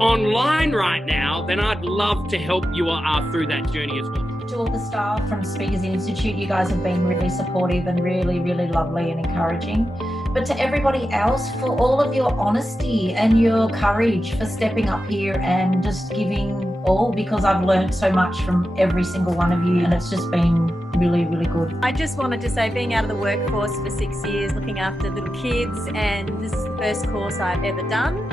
online right now, then I'd love to help you through that journey as well. To all the staff from Speakers Institute, you guys have been really supportive and really, really lovely and encouraging. But to everybody else, for all of your honesty and your courage for stepping up here and just giving all, because I've learned so much from every single one of you, and it's just been really, really good. I just wanted to say, being out of the workforce for 6 years, looking after little kids, and this is the first course I've ever done,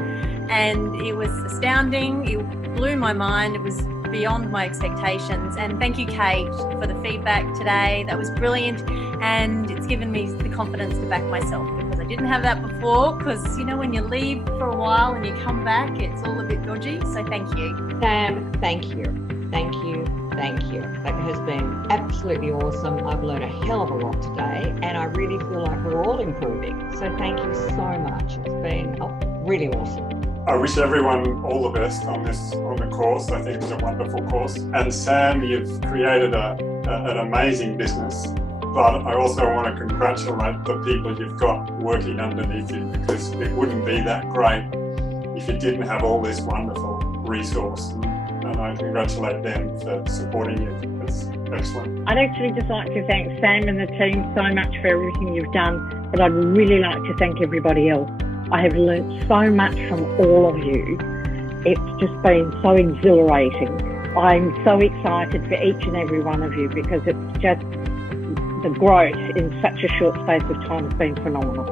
and it was astounding. It blew my mind. It was beyond my expectations, and thank you, Kate, for the feedback today. That was brilliant, and it's given me the confidence to back myself, because I didn't have that before, because you know, when you leave for a while and you come back, it's all a bit dodgy. So thank you. Sam, thank you. Thank you. Thank you. That has been absolutely awesome. I've learned a hell of a lot today, and I really feel like we're all improving. So thank you so much. It's been really awesome. I wish everyone all the best on the course. I think it was a wonderful course. And Sam, you've created an amazing business, but I also want to congratulate the people you've got working underneath you, because it wouldn't be that great if you didn't have all this wonderful resource. And I congratulate them for supporting you. It's excellent. I'd actually just like to thank Sam and the team so much for everything you've done, but I'd really like to thank everybody else. I have learnt so much from all of you. It's just been so exhilarating. I'm so excited for each and every one of you, because it's just, the growth in such a short space of time has been phenomenal.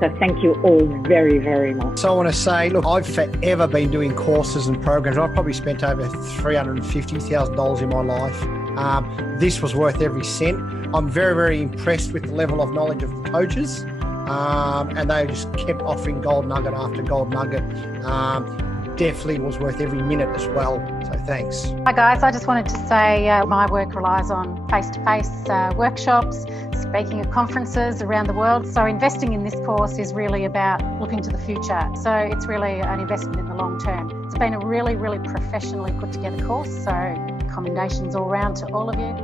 So thank you all very, very much. So I want to say, look, I've forever been doing courses and programs. I've probably spent over $350,000 in my life. This was worth every cent. I'm very, very impressed with the level of knowledge of the coaches. And they just kept offering gold nugget after gold nugget. Definitely was worth every minute as well. So thanks. Hi guys, I just wanted to say my work relies on face-to-face workshops, speaking at conferences around the world. So investing in this course is really about looking to the future. So it's really an investment in the long term. It's been a really, really professionally put together course. So commendations all round to all of you.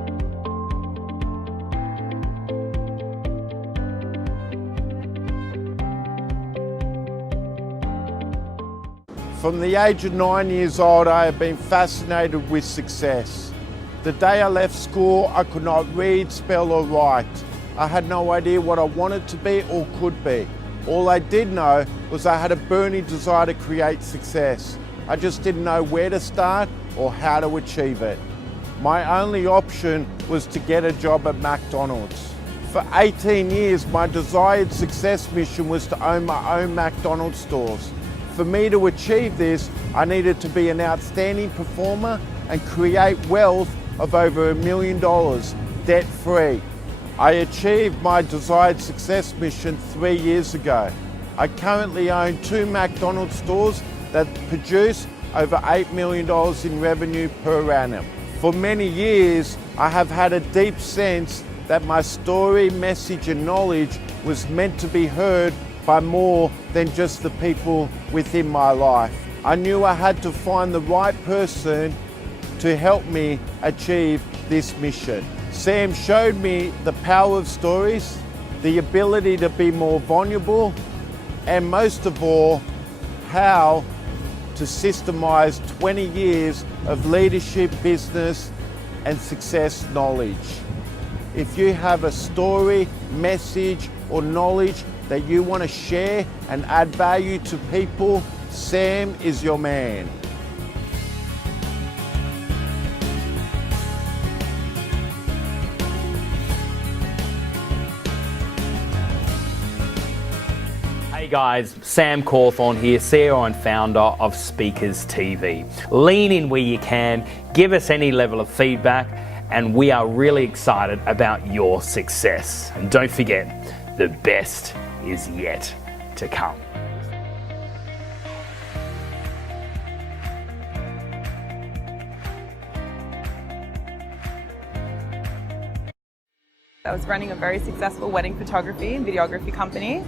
From the age of 9 years old, I have been fascinated with success. The day I left school, I could not read, spell or write. I had no idea what I wanted to be or could be. All I did know was I had a burning desire to create success. I just didn't know where to start or how to achieve it. My only option was to get a job at McDonald's. For 18 years, my desired success mission was to own my own McDonald's stores. For me to achieve this, I needed to be an outstanding performer and create wealth of over $1 million, debt-free. I achieved my desired success mission 3 years ago. I currently own 2 McDonald's stores that produce over $8 million in revenue per annum. For many years, I have had a deep sense that my story, message and knowledge was meant to be heard by more than just the people within my life. I knew I had to find the right person to help me achieve this mission. Sam showed me the power of stories, the ability to be more vulnerable, and most of all, how to systemize 20 years of leadership, business, and success knowledge. If you have a story, message, or knowledge that you want to share and add value to people, Sam is your man. Hey guys, Sam Cawthorn here, CEO and founder of Speakers TV. Lean in where you can, give us any level of feedback, and we are really excited about your success. And don't forget, the best is yet to come. I was running a very successful wedding photography and videography company,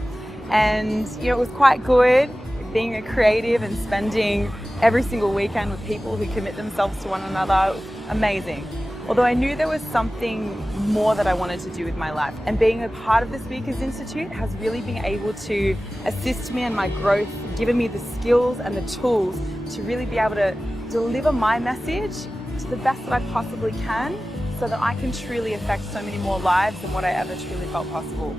and it was quite good being a creative and spending every single weekend with people who commit themselves to one another. It was amazing. although I knew there was something more that I wanted to do with my life. And being a part of the Speakers Institute has really been able to assist me in my growth, given me the skills and the tools to really be able to deliver my message to the best that I possibly can, so that I can truly affect so many more lives than what I ever truly felt possible.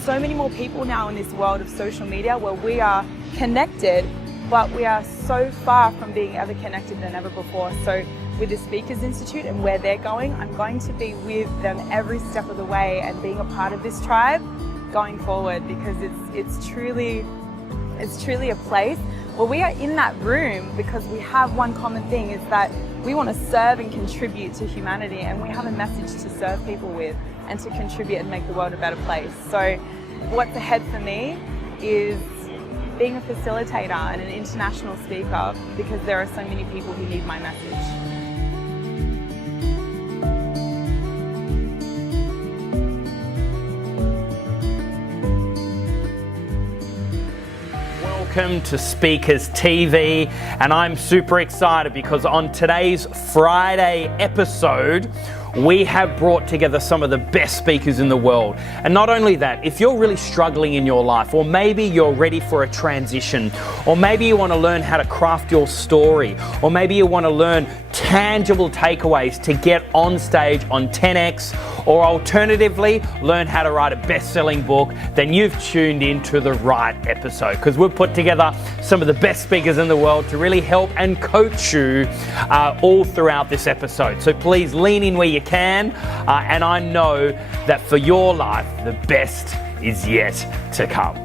So many more people now in this world of social media where we are connected, but we are so far from being ever connected than ever before. So with the Speakers Institute and where they're going, I'm going to be with them every step of the way and being a part of this tribe going forward, because it's truly a place where we are in that room because we have one common thing, is that we want to serve and contribute to humanity, and we have a message to serve people with and to contribute and make the world a better place. So what's ahead for me is being a facilitator and an international speaker, because there are so many people who need my message. Welcome to Speakers TV, and I'm super excited because on today's Friday episode, we have brought together some of the best speakers in the world. And not only that, if you're really struggling in your life, or maybe you're ready for a transition, or maybe you want to learn how to craft your story, or maybe you want to learn tangible takeaways to get on stage on 10X, or alternatively, learn how to write a best-selling book, then you've tuned into the right episode, because we've put together some of the best speakers in the world to really help and coach you all throughout this episode. So please lean in where you can, and I know that for your life, the best is yet to come.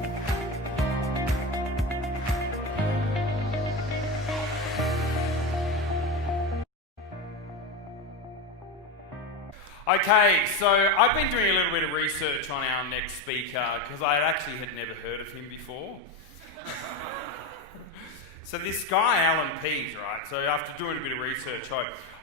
Okay, so I've been doing a little bit of research on our next speaker because I actually had never heard of him before. So this guy, Allan Pease, right? So after doing a bit of research,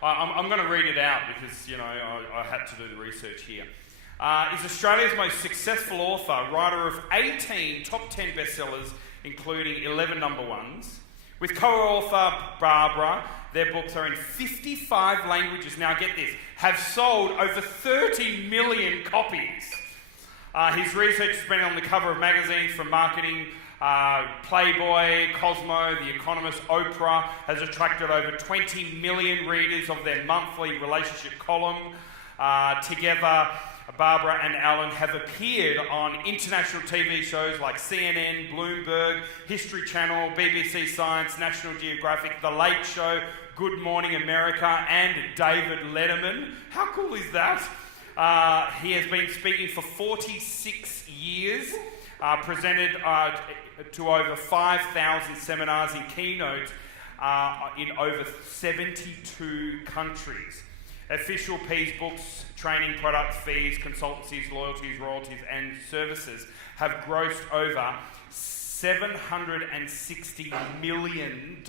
I'm going to read it out because, you know, I had to do the research here. Is Australia's most successful author, writer of 18 top 10 bestsellers, including 11 number ones. With co-author Barbara, their books are in 55 languages. Now get this, have sold over 30 million copies. His research has been on the cover of magazines from Marketing, Playboy, Cosmo, The Economist, Oprah, has attracted over 20 million readers of their monthly relationship column. Together, Barbara and Allan have appeared on international TV shows like CNN, Bloomberg, History Channel, BBC Science, National Geographic, The Late Show, Good Morning America, and David Letterman. How cool is that? He has been speaking for 46 years, presented to over 5,000 seminars and keynotes in over 72 countries. Official Pease books, training products, fees, consultancies, loyalties, royalties, and services have grossed over $760 million.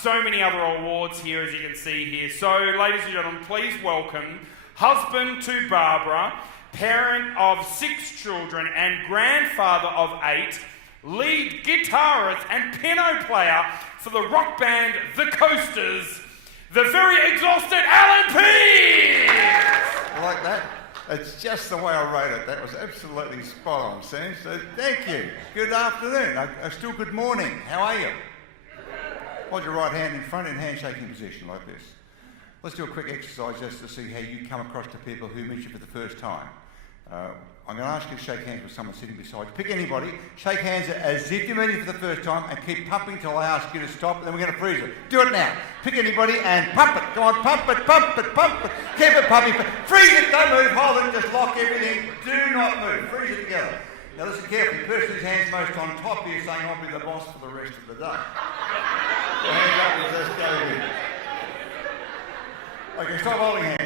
So many other awards here, as you can see here. So, ladies and gentlemen, please welcome husband to Barbara, parent of 6 children, and grandfather of 8, lead guitarist and piano player for the rock band The Coasters, the very exhausted Allan Pease! I like that. It's just the way I wrote it. That was absolutely spot on, Sam. So thank you. Good afternoon. Still good morning. How are you? Hold your right hand in front in handshaking position like this. Let's do a quick exercise just to see how you come across to people who meet you for the first time. I'm going to ask you to shake hands with someone sitting beside you. Pick anybody, shake hands as if you're meeting for the first time, and keep pumping till I ask you to stop, and then we're going to freeze it. Do it now. Pick anybody and pump it. Go on, pump it, pump it, pump it. Keep it pumping. Freeze it, don't move, hold it, just lock everything. Do not move. Freeze it together. Now listen carefully. The person whose hand's most on top here saying, I'll be the boss for the rest of the day. So hands up and just go here. Okay, stop holding hands.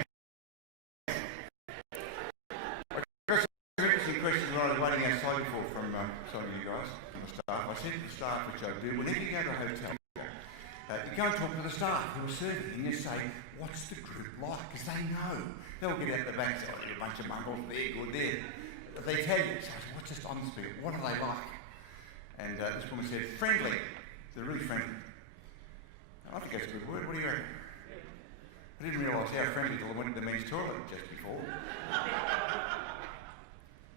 Questions when I was waiting outside before from some of you guys, from the staff. I said to the staff, which I do, whenever you go to a hotel, you go and talk to the staff who are serving, and you say, what's the group like? Because they know. They'll get out the back and say, oh, you're a bunch of mongrels, they're good, there. But they tell you, so what's just on the spirit? What are they like? And this woman said, friendly. They're really friendly. I think that's a good word. What do you reckon? I didn't realise how friendly till I went to the men's toilet just before.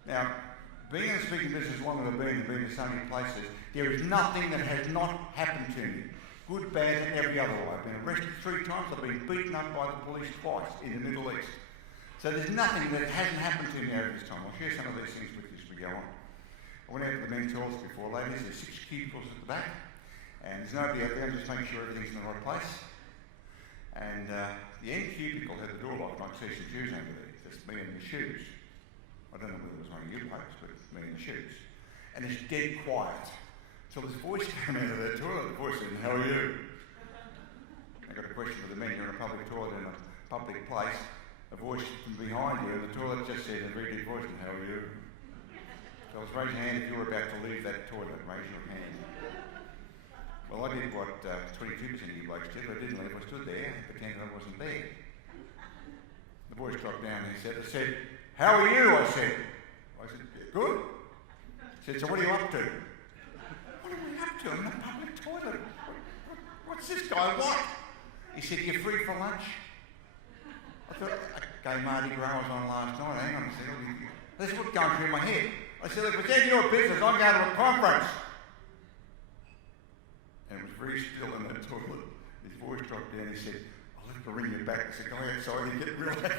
Now, being in the speaking business as long as I've been in so many places, there is nothing that has not happened to me. Good, bad, and every other way. I've been arrested 3 times, I've been beaten up by the police twice in the Middle East. So there's nothing that hasn't happened to me over this time. I'll share some of these things with you as we go on. I went out to the men's toilets before, ladies, there's 6 cubicles at the back, and there's nobody out there, I'm just making sure everything's in the right place. And the end cubicle had the door locked, and I could see some shoes under there. That's me and the shoes. I don't know whether it was one of you blokes, but it's me and the shoes. And it's dead quiet. So this voice came out of that toilet, the voice said, "How are you?" I got a question for the men, you're in a public toilet in a public place, a voice from behind you, and the toilet just said in a very deep voice, "How are you?" So I was raise your hand if you were about to leave that toilet, raise your hand. Well, I did what 22% of you blokes did, but I didn't leave, I stood there and pretended I wasn't there. The voice dropped down and he said, "How are you?" I said, "Good." He said, "So what are you up to?" "What are we up to? I'm in a public toilet. What's this guy want?" He said, "You're free for lunch." I thought, "Okay, Mardi Gras was on last night. Hang on a second. This is what's going through my head." I said, "Look, if it's any of your business, I'm going to a conference." And it was very still in that toilet. His voice dropped down. He said, "I'll have to ring you back." I said, "Go outside and get real echo."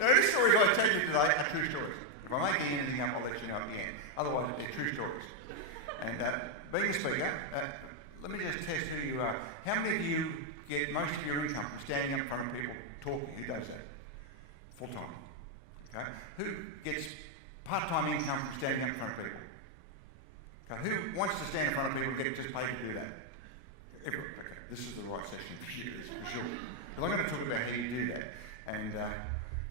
Now, these stories I tell you today are true stories. If I'm making anything up, I'll let you know at the end. Otherwise, they're true stories. And being a speaker, let me just test who you are. How many of you get most of your income from standing up in front of people talking? Who does that? Full time. Okay. Who gets part-time income from standing up in front of people? Okay. Who wants to stand in front of people and get just paid to do that? Everyone. Okay. This is the right session for you, for sure. But I'm going to talk about how you do that. And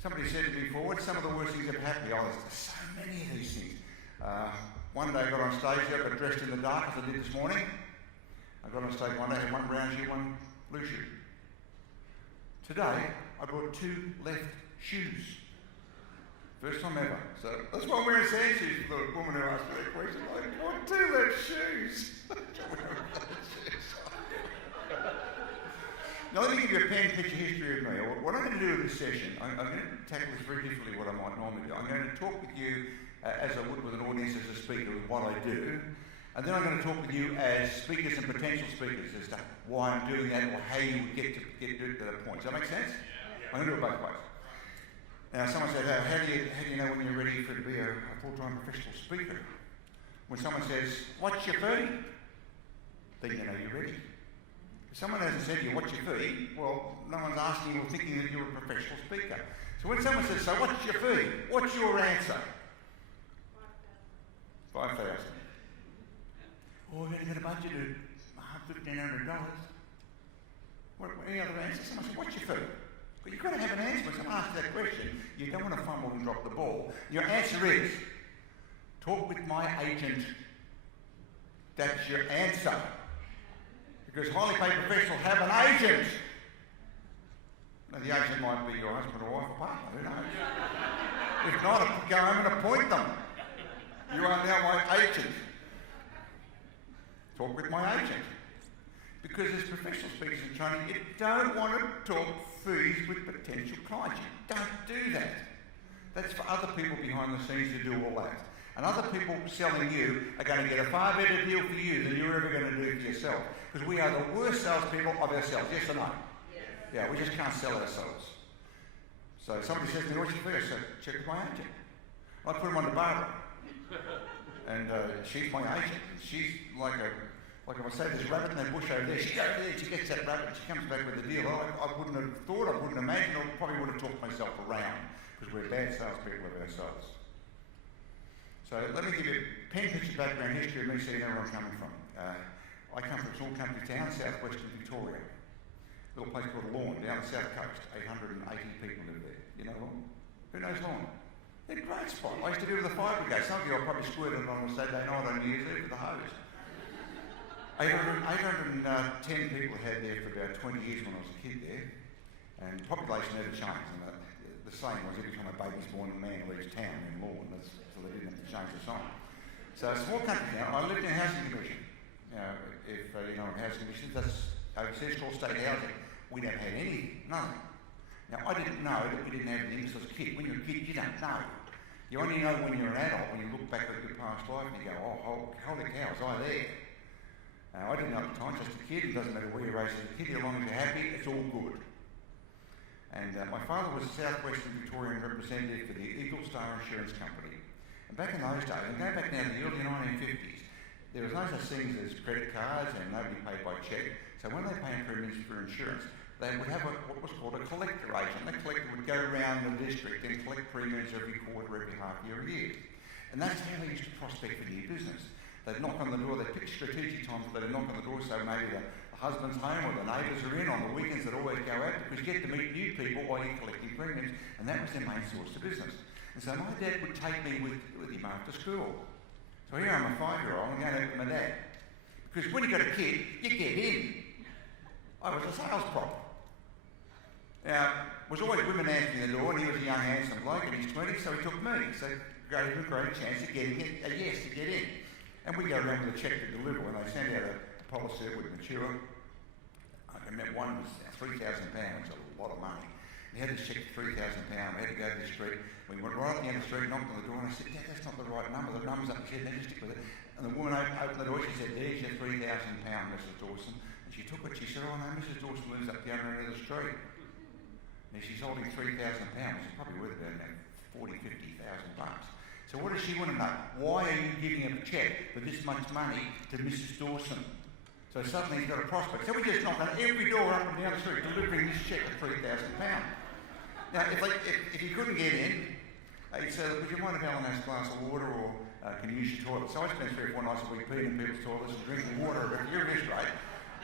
somebody said to me before, "What's some of the worst things that have happened?" Oh, there's so many of these things. One day I got on stage, I got dressed in the dark as I did this morning. I got on stage one day, I had one brown shoe, one blue shoe. Today, I brought 2 left shoes. First time ever. So that's why I'm wearing sand shoes for the woman who asked me that question. I bought 2 left shoes. Now let me give you a pen and picture history of me. What I'm going to do in this session, I'm going to tackle this very differently what I might normally do. I'm going to talk with you as I would with an audience as a speaker with what I do. And then I'm going to talk with you as speakers and potential speakers as to why I'm doing that or how you would get to that point. Does that make sense? Yeah. I'm going to do it both ways. Now, someone said, how do you know when you're ready to be a full-time professional speaker? When someone says, "What's your fee?" then you know you're ready. If someone hasn't said to you, "What's your fee?" well, no one's asking or thinking that you're a professional speaker. So when someone says, "So what's your fee?" what's your answer? 5,000. Oh, we're going to get a budget of $1,500. Any other answer? Someone said, "What's your fee?" But you've got to have an answer when someone asks that question. You don't want to fumble and drop the ball. Your answer is, "Talk with my agent." That's your answer. Because highly paid professionals have an agent. Now, the agent might be your husband or wife or partner, who knows? If not, go home and appoint them. You are now my agent. Talk with my agent. Because as professional speakers in training, you don't want to talk fees with potential clients. You don't do that. That's for other people behind the scenes to do all that. And other people selling you are going to get a far better deal for you than you're ever going to do for yourself. Because we are the worst salespeople of ourselves, yes or no? Yes. Yeah, we just can't sell ourselves. So somebody says to me, "What's your fee?" I say, "Check with my agent." I put them on to Barbara. And she's my agent. She's like if I say there's a rabbit in that bush over there, she goes there, she gets that rabbit, she comes back with a deal. I wouldn't have thought, I wouldn't imagine, I probably would have talked myself around because we're bad salespeople of ourselves. So let me give you a pen picture background history of me so you know where I'm coming from. I come from a small country town, southwestern Victoria. A little place called Lawn, down the south coast. 880 people live there. You know Lawn? Who knows Lawn? They're a great spot. I used to do with the fire brigade. Some of you are probably squirted on a Saturday night on New Year's Eve with the hose. 810 people had there for about 20 years when I was a kid there. And population never changed. And the saying was every time a baby's born, a man leaves town in Lawn. So they didn't have to change the sign. So a small country town. I lived in a housing commission. if in housing conditions, that's overseas called state housing. We never had anything, nothing. Now, I didn't know that we didn't have anything because I was a kid. When you're a kid, you don't know. You only know when you're an adult, when you look back at your past life and you go, oh, holy cow, was I there? I didn't know at the time, just a kid. It doesn't matter where you're raised as a kid, as long as you're happy, it's all good. And my father was a Southwestern Victorian representative for the Eagle Star Insurance Company. And back in those days, and go back now to the early 1950s, there was no such things as credit cards and nobody paid by cheque. So when they paid premiums for insurance, they would have what was called a collector agent. That collector would go around the district and collect premiums every quarter, every half year, a year. And that's how they used to prospect for new business. They'd knock on the door, they'd pick strategic times, but they'd knock on the door so maybe the husband's home or the neighbours are in on the weekends. They'd always go out because you get to meet new people while you're collecting premiums, and that was their main source of business. And so my dad would take me with him after school. So here I'm a 5-year-old, I'm going out with my dad. Because when you got a kid, you get in. I was a sales prop. Now, there was always women answering the door, and he was a young, handsome bloke in his 20s, so he took me. So gave him a great chance of getting in, a yes to get in. And we go around with a cheque to deliver. When they sent out a policy that would mature, I remember one was £3,000, a lot of money. He had this cheque for £3,000. We had to go to the street. We went right up the end of the street, knocked on the door, and I said, Dad, that's not the right number. The number's up. He said, then just stick with it. And the woman opened the door. She said, there's your £3,000, Mrs. Dawson. And she took it. She said, oh no, Mrs. Dawson lives up the other end of the street. And she's holding £3,000, which is probably worth about $40,000, $50,000. So what does she want to know? Why are you giving him a cheque for this much money to Mrs. Dawson? So suddenly he's got a prospect. So we just knocked on every door up and down the street, delivering this cheque of £3,000. Now, if he couldn't get in, he'd say, would you mind if Allan has a glass of water, or can you use your toilet? So I spent 3 or 4 nights a week peeing in people's toilets and drinking water at a furious rate.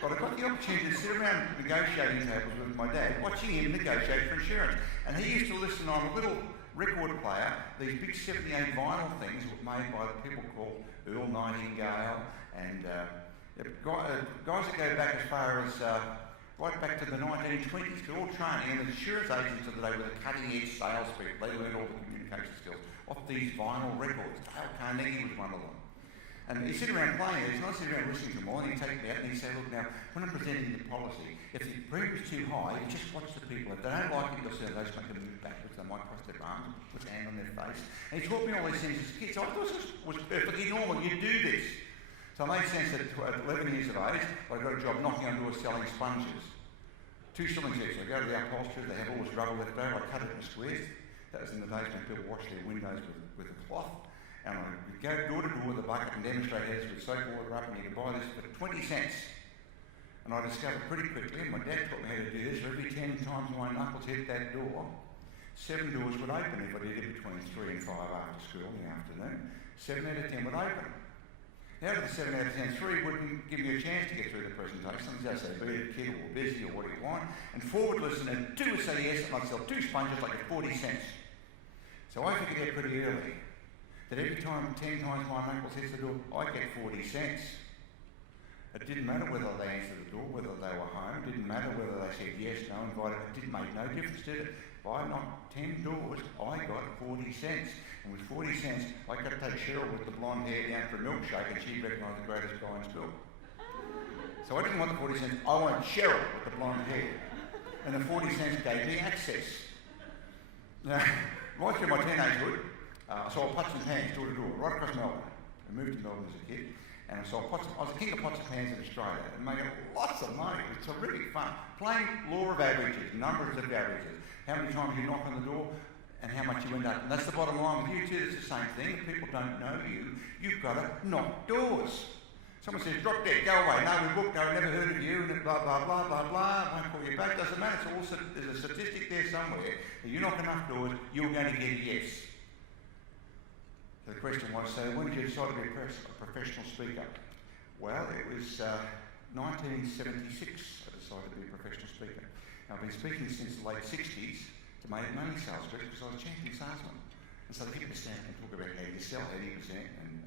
But I got the opportunity to sit around negotiating tables with my dad, watching him negotiate for insurance. And he used to listen on a little record player, these big 78 vinyl things made by people called Earl Nightingale, and guys that go back as far as right back to the 1920s. They're all training, and the insurance agents of the day were the cutting-edge salespeople. They learned all the communication skills off these vinyl records. Dale Carnegie was one of them. And he'd sit around playing these, and I'd sit around listening to them all, and he'd take me out and he'd say, look, now, when I'm presenting the policy, if the premium's too high, you just watch the people. If they don't like it, they'll just make them move backwards. They might cross their arms, put their hand on their face. And he taught me all these things as a kid. So I thought this was perfectly normal. You do this. So it made sense that at 11 years of age, I got a job knocking on doors selling sponges. 2 shillings each. I go to the upholsterers, they have all this rubber left over, I cut it in squares. That was in the days when people washed their windows with a cloth. And I would go door to door with a bucket and demonstrate how this would soak water up, and you could buy this for 20 cents. And I discovered pretty quickly, and my dad taught me how to do this, every 10 times my knuckles hit that door, 7 doors would open if I did it between 3 and 5 after school in the afternoon. 7 out of 10 would open. Out of the 7 out of 10, 3 wouldn't give me a chance to get through the presentation. They'd say, be a kid or busy or what do you want? And 4 would listen, and 2 would say yes, and I'd sell 2 sponges like at 40 cents. So I figured out pretty early that every time, 10 times my knuckles hits the door, I get 40 cents. It didn't matter whether they answered the door, whether they were home, it didn't matter whether they said yes, no, invited, it didn't make no difference, did it? If I knocked 10 doors, I got 40 cents. And with 40 cents, I could take Cheryl with the blonde hair down for a milkshake, and she'd recognise the greatest guy in school. So I didn't want the 40 cents, I wanted Cheryl with the blonde hair. And the 40 cents gave me access. Now, right through my teenagehood, I sold pots and pans door to door, right across Melbourne. I moved to Melbourne as a kid, and I sold pots. I was the king of pots and pans in Australia, and making lots of money. It was terrific fun. Playing law of averages, numbers of averages. How many times you knock on the door, and how much you end up. And that's the bottom line with you too. It's the same thing. If people don't know you, you've got to knock doors. Someone says, drop dead, go away. No, we booked, no, never heard of you, and blah, blah, blah, blah, blah. Won't call you back. Doesn't matter. It's all, there's a statistic there somewhere. If you knock enough doors, you're going to get a yes. So the question was, so when did you decide to be a professional speaker? Well, it was 1976 I decided to be a professional speaker. Now, I've been speaking since the late 60s to make money sales speakers because I was a champion salesman. And so the people stand and talk about how you sell 80%,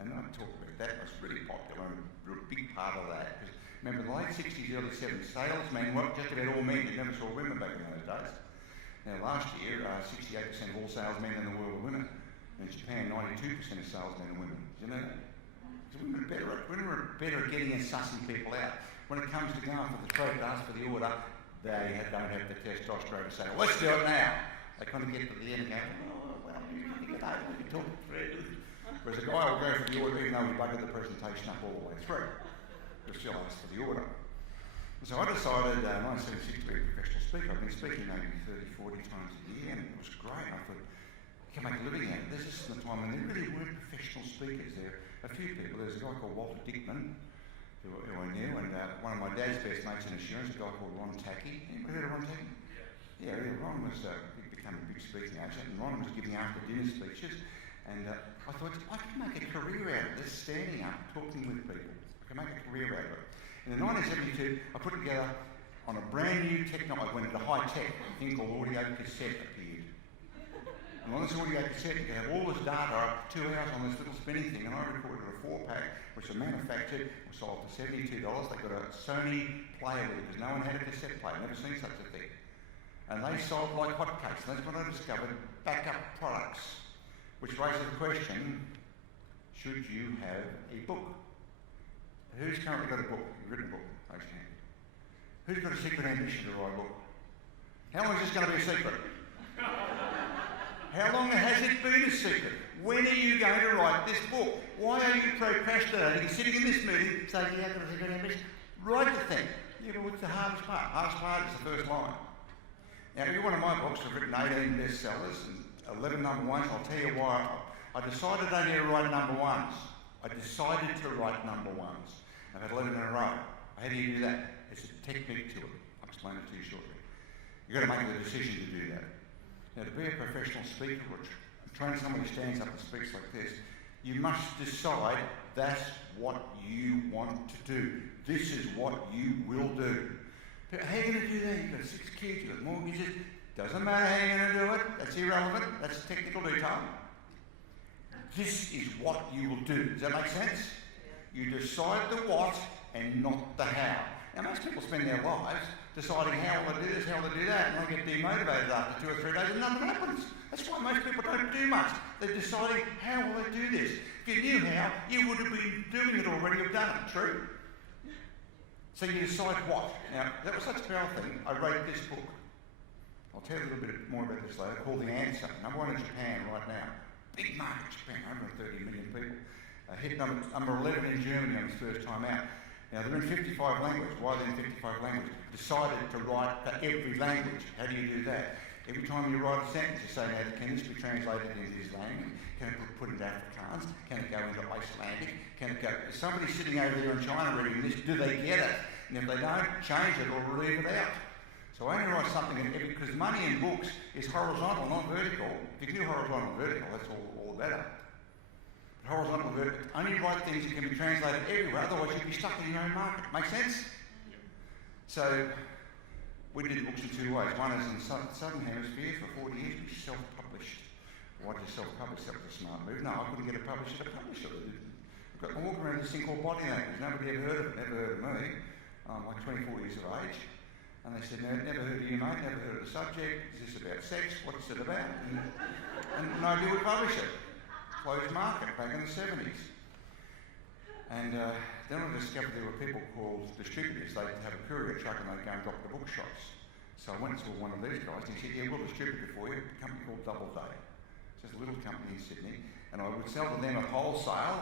and I talk about that. It was really popular and a big part of that. Because remember, the late 60s, early 70s, salesmen weren't just about all men. You never saw women back in those days. Now, last year, 68% of all salesmen in the world were women. In Japan, 92% of salesmen are women. Do you know that? So women are better. Women are better at getting and sussing people out. When it comes to going for the throat to ask for the order, they don't have the testosterone to say, well, let's do it now. They kind of get to the end and go, oh, well, you can get over, you can talk it through. Whereas a guy will go for the order even though he buggered the presentation up all the way through. He'll still ask for the order. And so I decided, 1976, to be a professional speaker. I've been speaking maybe 30, 40 times a year, and it was great. I thought, you can make a living out of this. This is the time when there really weren't professional speakers. There are a few people. There's a guy called Walter Dickman, who I knew, and one of my dad's best mates in insurance, a guy called Ron Tackey. Anybody heard of Ron Tackey? Yeah, Ron was become a big speaking agent, and Ron was giving after dinner speeches. And I thought, I can make a career out of this, standing up, talking with people. I can make a career out of it. And in 1972, I put together on a brand new technology. I went into high tech, a thing called audio cassette appeared. And on this audio cassette, you can have all this data up 2 hours on this little spinning thing, and I recorded a 4-pack, which was manufactured, was sold for $72. They got a Sony player with it, because no one had a cassette player, never seen such a thing. And they sold like hotcakes, and that's when I discovered backup products, which raises the question, should you have a book? Who's currently got a book, a written book? Raise your hand. Who's got a secret ambition to write a book? How long is this going to be a secret? How long has it been a secret? When are you going to write this book? Why are you procrastinating, sitting in this meeting, saying, yeah, I've got a secret ambition? Write the thing. Yeah, but what's the hardest part? Hardest part is the first line. Now, every one of my books have written 18 bestsellers and 11 number ones. I'll tell you why. I decided only to write number ones. I decided to write number ones. I've had 11 in a row. How do you do that? It's a technique to it. I'll explain it to you shortly. You've got to make the decision to do that. Now, to be a professional speaker or train somebody who stands up and speaks like this, you must decide that's what you want to do. This is what you will do. How are you going to do that? You've got 6 kids, you've got mortgages. Doesn't matter how you're going to do it. That's irrelevant. That's a technical detail. This is what you will do. Does that make sense? You decide the what and not the how. Now, most people spend their lives deciding how will they do this, how will they do that, and they get demotivated after 2 or 3 days and nothing happens. That's why most people don't do much. They're deciding how will they do this. If you knew how, you would have been doing it already or done it, true? So you decide what. Now, that was such a powerful thing. I wrote this book. I'll tell you a little bit more about this later, called The Answer. Number 1 in Japan right now. Big market, Japan, 130 million people. Hit number 11 in Germany on his first time out. Now, they're in 55 languages. Why are they in 55 languages? Decided to write for every language. How do you do that? Every time you write a sentence, you say, now, can this be translated into this language? Can it put into Afrikaans? Can it go into Icelandic? Can it go... Is somebody sitting over there in China reading this, do they get it? And if they don't, change it or leave it out. So I only write something in every... Because money in books is horizontal, not vertical. If you do horizontal and vertical, that's all better. Horizontal and vertical, only write things that can be translated everywhere, otherwise you'd be stuck in your own market. Make sense? Yep. So, we did books in 2 ways. One is in the Southern Hemisphere for 40 years, we self-published. Why did you self-publish? That was a smart move. No, I couldn't get a publisher to publish it. I'm walking around this thing called body language. Nobody ever heard of it, never heard of me. I'm like 24 years of age. And they said, no, never heard of you, mate, never heard of the subject. Is this about sex? What's it about? And nobody would publish it. Closed market back in the 70s. And then I discovered there were people called distributors. They'd have a courier truck and they'd go and drop the bookshops. So I went to one of these guys and he said, yeah, we'll distribute it for you. A company called Doubleday. It's just a little company in Sydney. And I would sell to them at wholesale,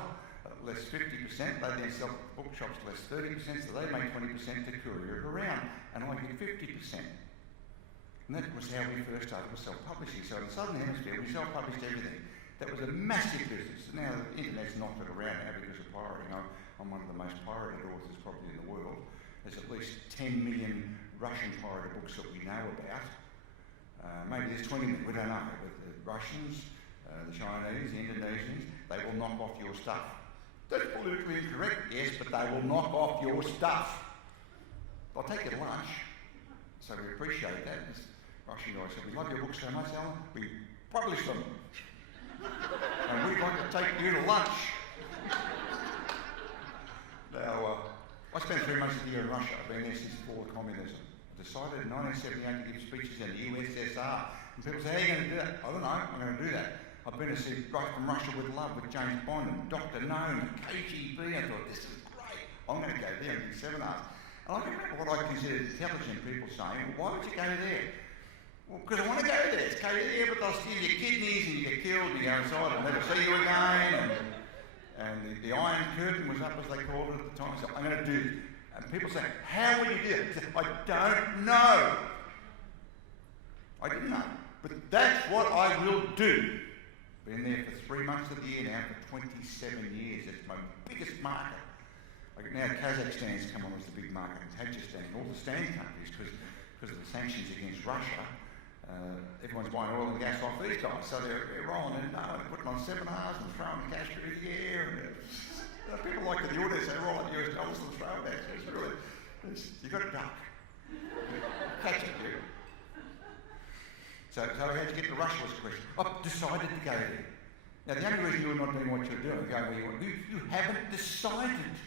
less 50%. They'd then sell to the bookshops less 30%, so they make 20% to courier it around. And I get 50%. And that was how we first started with self-publishing. So in the Southern Hemisphere, we self-published everything. That was a massive business. Now the internet's knocked it around now because of pirating. I'm one of the most pirated authors probably in the world. There's at least 10 million Russian pirated books that we know about. Maybe there's 20 million, we don't know. But the Russians, the Chinese, the Indonesians, they will knock off your stuff. That's politically incorrect, yes, but they will knock off your stuff. They'll take you to lunch. So we appreciate that. This Russian guy said, we love your books so much, Allan, we publish them. And we'd like to take you to lunch. Now, I spent 3 months of the year in Russia. I've been there since before communism. I decided in 1978 to give speeches in the USSR. And people say, how are you going to do that? I don't know, I'm going to do that. I've been to see Right from Russia with Love with James Bond and Dr. No and KGB. I thought, this is great. seminars. And I remember what I considered intelligent people saying, well, why would you go there? Well, because I want to go there. It's go there, but they'll steal your kidneys and you get killed and you go inside and never see you again. And the Iron Curtain was up, as they called it at the time. So I'm going to do this. And people say, how will you do it? I don't know. I didn't know. But that's what I will do. Been there for 3 months of the year now for 27 years. It's my biggest market. Like now Kazakhstan's come on as the big market, and Tajikistan, all the stand countries, because of the sanctions against Russia. Everyone's buying oil and gas off these guys, so they're rolling in, putting on seminars and throwing cash through the air. And people like the audience, they roll up US dollars and throw it at you. It's really, you've got to duck. Catch it, you. So how'd you get to Russia was the question. I've decided to go there. Now, the only reason you're not doing what you're doing, going where you want, you haven't decided.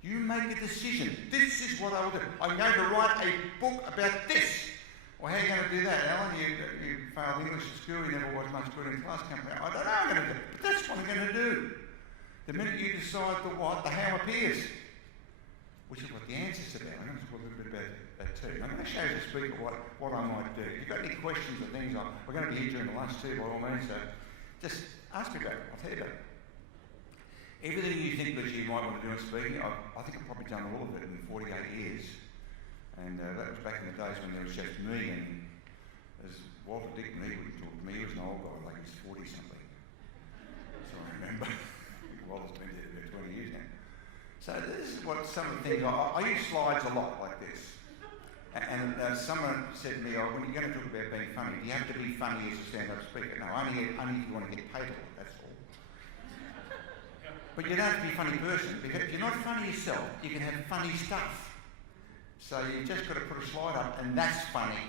You make a decision. This is what I will do. I'm going to write a book about this. Well, how are you going to do that, Alan? You failed English at school, you never was much good in class. Come out. I don't know how I'm going to do it, but that's what I'm going to do. The minute you decide the what, the how appears, which is what the answer's about. I'm going to talk a little bit about that too. I'm going to show you the speaker what I might do. If you've got any questions or things, we're going to be here during the lunch too, by all means, so just ask me about it. I'll tell you about it. Everything you think that you might want to do in speaking, I think I've probably done all of it in 48 years. And that was back in the days when there was just me and as Walter Dickman, he wouldn't talk to me, he was an old guy, like he's 40-something. So I remember. Walter's been there about 20 years now. So this is what some of the things, I use slides a lot like this. And someone said to me, when you're going to talk about being funny, do you have to be funny as a stand-up speaker? No, only if you want to get paid for it, that's all. But you don't have to be a funny person, because if you're not funny yourself, you can have funny stuff. So you've just got to put a slide up, and that's funny.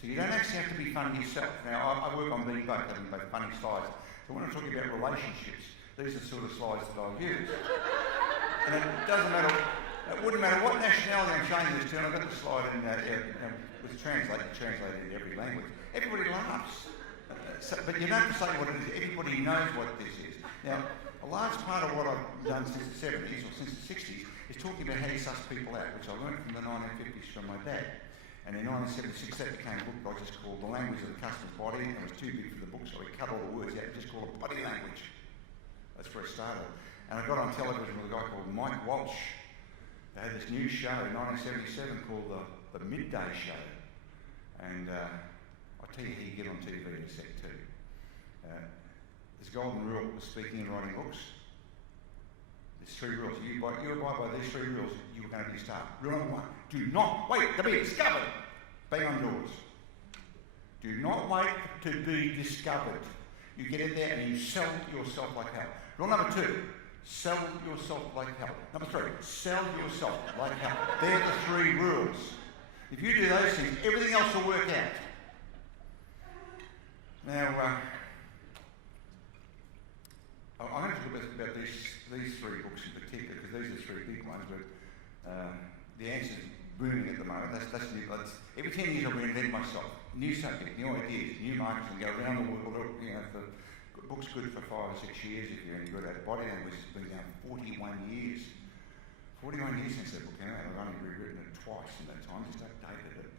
So you don't actually have to be funny yourself. Now, I work on being both, having both funny slides. So when I'm talking about relationships, these are the sort of slides that I'll use. And it doesn't matter, it wouldn't matter what nationality I'm showing this to, and I've got the slide in, it's translated in every language. Everybody laughs. But you don't have to say what it is. Everybody knows what this is. Now, a large part of what I've done since the 70s or since the 60s is talking about how you suss people out, which I learned from the 1950s from my dad. And in 1976, that became a book I just called The Language of the Customer's Body, and it was too big for the book, so we cut all the words out and just called it Body Language. That's where it started. And I got on television with a guy called Mike Walsh. They had this new show in 1977 called the Midday Show. And I'll tell you how you get on TV in a sec too. There's a golden rule of speaking and writing books. There's 3 rules. You abide by these 3 rules, you are going to be a star. Rule number 1, do not wait to be discovered. Bang on doors. Do not wait to be discovered. You get in there and you sell yourself like hell. Rule number 2, sell yourself like hell. Number 3, sell yourself like hell. They're the 3 rules. If you do those things, everything else will work out. Now, I'm going to talk about these 3 books in particular, because these are 3 big ones, but the answer's booming at the moment. That's new. Every 10 years I reinvent myself. New subject, new ideas, new markets, and go around the world. The book's good for 5 or 6 years if you're any good at it. Body Language has been going for 41 years. 41 years since that book came out. I've only rewritten it twice in that time, just updated it.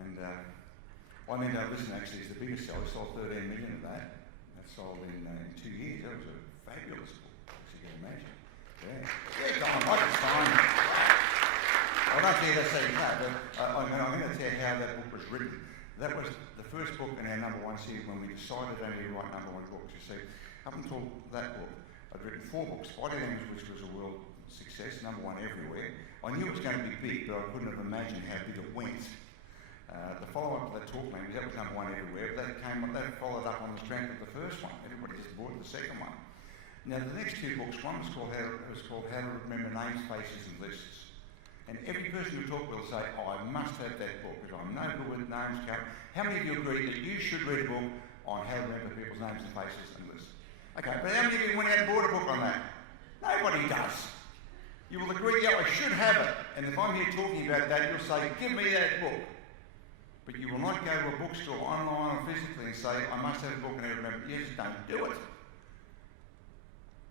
And I mean, listen, actually, it's the biggest seller. I sold 13 million of that. That sold in 2 years. That was a fabulous book, as you can imagine. Yeah, go on, like it's fine. I don't care if they say that, but I'm going to tell you how that book was written. That was the first book in our #1 series when we decided only to write #1 books. You see, up until that book, I'd written 4 books. Body Language, which was a world success, #1 everywhere. I knew it was going to be big, but I couldn't have imagined how big it went. The follow-up to that Talk Language, that was #1 everywhere, but that followed up on the strength of the first one. Everybody just bought the second one. Now, the next 2 books, one was called How to Remember Names, Faces and Lists. And every person who talks will say, I must have that book, because I'm no good with names. How many of you agree that you should read a book on how to remember people's names and faces and lists? Okay, but how many of you went out and bought a book on that? Nobody does. You will agree, yeah, I should have it. And if I'm here talking about that, you'll say, give me that book. But you will not go to a bookstore online or physically and say, I must have a book and I remember. You just don't do it.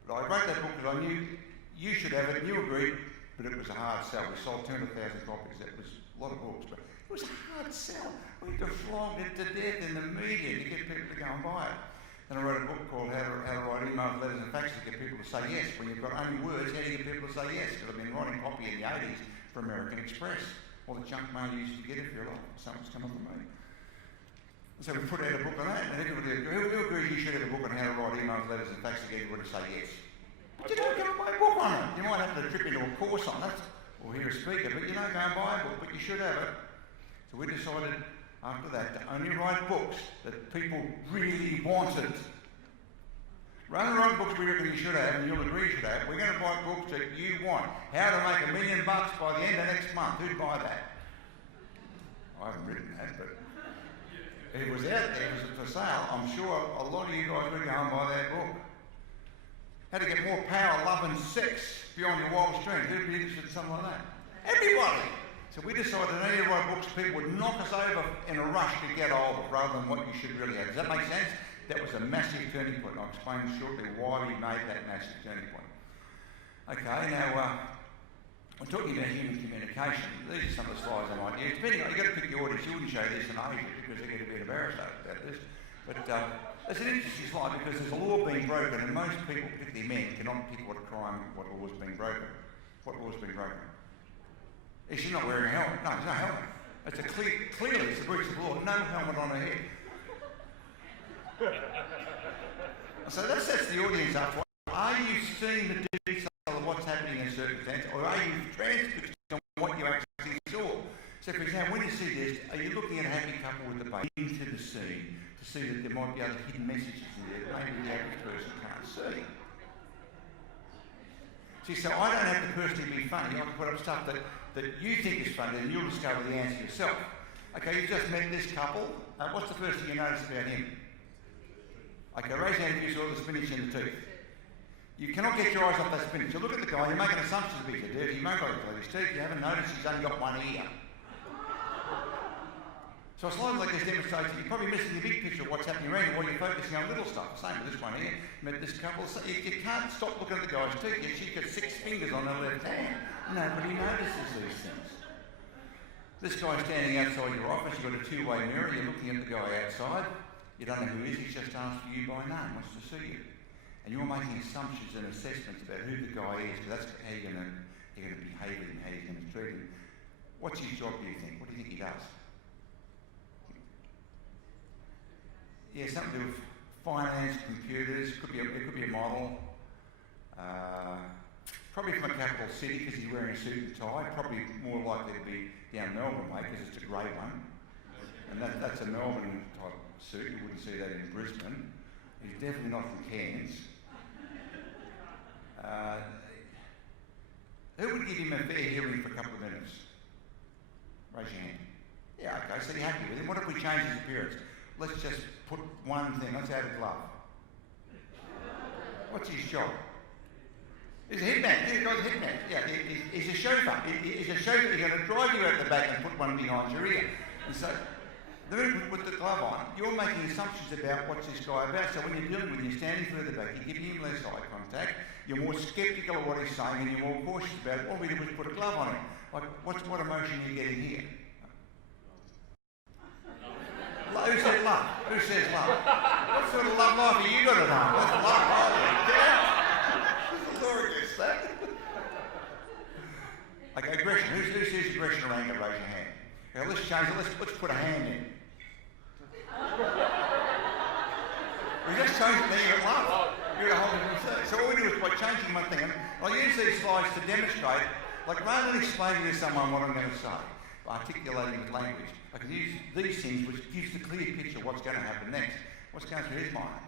But I wrote that book because I knew you should have it and you agreed, but it was a hard sell. We sold 200,000 copies. That was a lot of books, but it was a hard sell. We flogged it to death in the media to get people to go and buy it. Then I wrote a book called How to Write Emails, Letters and Faxes to get people to say yes. When you've got only words, how do you get people to say yes? Because I've been writing copy in the 80s for American Express. All the junk mail you used to get if you're like, someone's come up with me. So we put out a book on that, and everybody agreed, who agrees you should have a book on how to write emails, letters and faxes to get everybody to say yes? But you don't go and buy a book on it. You might have to trip into a course on it, or hear a speaker, but you don't go and buy a book, but you should have it. So we decided after that to only write books that people really wanted. Rather than write books we reckon you should have, and you'll agree you should have, we're going to write books that you want. How to make $1 million by the end of next month. Who'd buy that? I haven't written that, but if it was out there, if it was for sale, I'm sure a lot of you guys would go and buy that book. How to get more power, love and sex beyond your wildest dreams. Who'd be interested in something like that? Everybody! So we decided that any of our books people would knock us over in a rush to get hold of rather than what you should really have. Does that make sense? That was a massive turning point. I'll explain shortly why we made that massive turning point. Okay, now we're talking about human communication. These are some of the slides I might use. Depending on, you've got to pick your audience. You wouldn't show this in Asia because they get a bit embarrassed about this. But it's an interesting slide because there's a law being broken and most people, particularly men, cannot pick what law's being broken. What law's being broken? Is she not wearing a helmet? No, there's no helmet. It's clearly it's a breach of law. No helmet on her head. So that sets the audience up for, are you seeing the detail of what's happening in a circumstance, or are you transfixed on what you actually saw? So for example, when you see this, are you looking at a happy couple with the baby into the scene to see that there might be other hidden messages in there that maybe the average person can't see? See, so I don't have to personally be funny. I can put up stuff that you think is funny and you'll discover the answer yourself. Okay, you just met this couple. What's the first thing you notice about him? Okay, raise your hand if you saw the spinach in the tooth. You cannot get your eyes off that spinach. You look at the guy, you're making assumptions that he's dirty, you won't go to his teeth, you haven't noticed he's only got one ear. So a slide like this demonstrates that you're probably missing the big picture of what's happening around you while you're focusing on little stuff. Same with this one here. Met this couple. So you can't stop looking at the guy's teeth, yet she's got 6 fingers on her left hand. Nobody notices these things. This guy's standing outside your office, you've got a two-way mirror, you're looking at the guy outside. You don't know who he is, he's just asked for you by name, wants to see you. And you're making assumptions and assessments about who the guy is, because that's how you're going to behave with him, how you're going to treat him. What's his job, do you think? What do you think he does? Yeah, something to do with finance, computers, it could be a model. Probably from a capital city, because he's wearing a suit and tie. Probably more likely to be down Melbourne way, because it's a grey one. And that's a Melbourne type suit, you wouldn't see that in Brisbane. He's definitely not from Cairns. Who would give him a fair hearing for a couple of minutes? Raise your hand. Yeah, okay, so you're happy with him. What if we change his appearance? Let's just put one thing, let's add a glove. What's his job? He's a hitman. He's got a hitman. Yeah, he's a chauffeur. He's a chauffeur. He's going to drive you out the back and put one behind your ear. And so, the minute we put the glove on, you're making assumptions about what's this guy about. So when you're dealing with him, you're standing further back, you're giving him less eye contact, you're more sceptical of what he's saying, and you're more cautious about it. All we did was put a glove on him. Like, what emotion are you getting here? Who said love? Who says love? What sort of love life have you got at home? That's love. Holy cow! Laura gets that. Okay, aggression. Who says aggression or anger? Raise your hand. Okay, let's change it. Let's put a hand in. We just changed the meaning of love. You're a whole different thing. So all we do is by changing one thing, and I'll use these slides to demonstrate, like rather than explaining to someone what I'm going to say, articulating with language, I can use these things which gives the clear picture of what's going to happen next. What's going through his mind?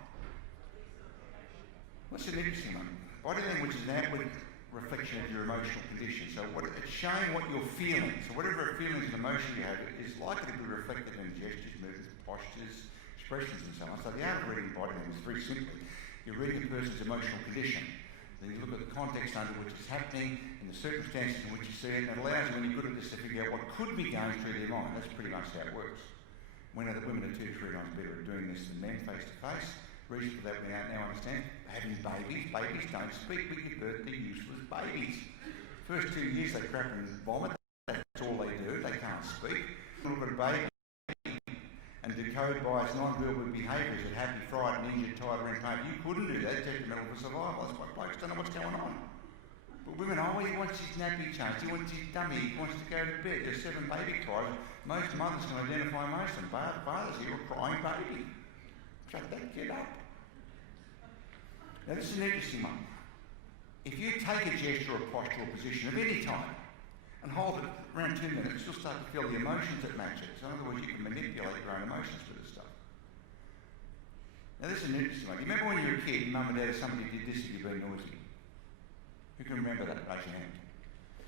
What's an interesting one? Body language is an outward reflection of your emotional condition. So it's showing what you're feeling. So whatever feelings and emotion you have is likely to be reflected in gestures, movements, postures, expressions and so on. So the art of reading body language is very simply, you're reading a person's emotional condition. Then you look at the context under which it's happening and the circumstances in which you see it, and it allows you, when you're good at this, to figure out what could be going through their mind. That's pretty much how it works. We know that women are 2 to 3 times better at doing this than men face to face. The reason for that we now understand, having babies don't speak. We give birth to useless babies. First 2 years they crap and vomit, that's all they do, they can't speak. Look at a baby and decode by its non-verbal behaviours at happy, frightened, injured, tired, or in pain. You couldn't do that, take the medal for survival. That's why blokes don't know what's going on. But women, he wants his nappy changed, he wants his dummy, he wants to go to bed. There's 7 baby cries. Most mothers can identify most of them. Fathers here are crying baby. Shut that kid up. Now this is an interesting one. If you take a gesture or posture or position of any type and hold it around 2 minutes, you'll start to feel the emotions that match it. So in other words, you can manipulate your own emotions with this stuff. Now this is an interesting one. You remember when you were a kid, mum and dad or somebody did this if you've been noisy? Who can remember that? Raise your hand.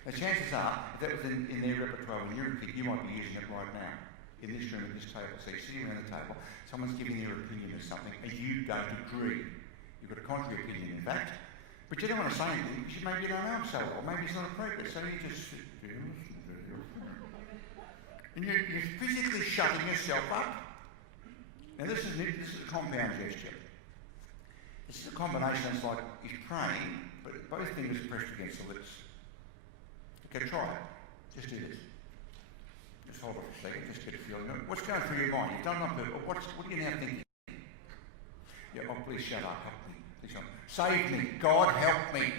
Now chances are, if that was in their repertoire when you were a kid, you might be using it right now. In this room, at this table. So you're sitting around the table, someone's giving their opinion of something, and you don't agree. You've got a contrary opinion, in fact. But you don't want to say anything, because maybe you don't know him so well, maybe it's not appropriate, so you just sit there and listen to your opinion. And you're physically shutting yourself up. Now this is a compound gesture. This is a combination that's like he's praying, but both fingers pressed against the lips. Okay, try it. Just do this. Just hold it for a second, just get a feeling. What's going through your mind? You've done it on purpose. What are you now thinking? Yeah, oh, please shut up. Help me. Please help me. Save me. God, help me.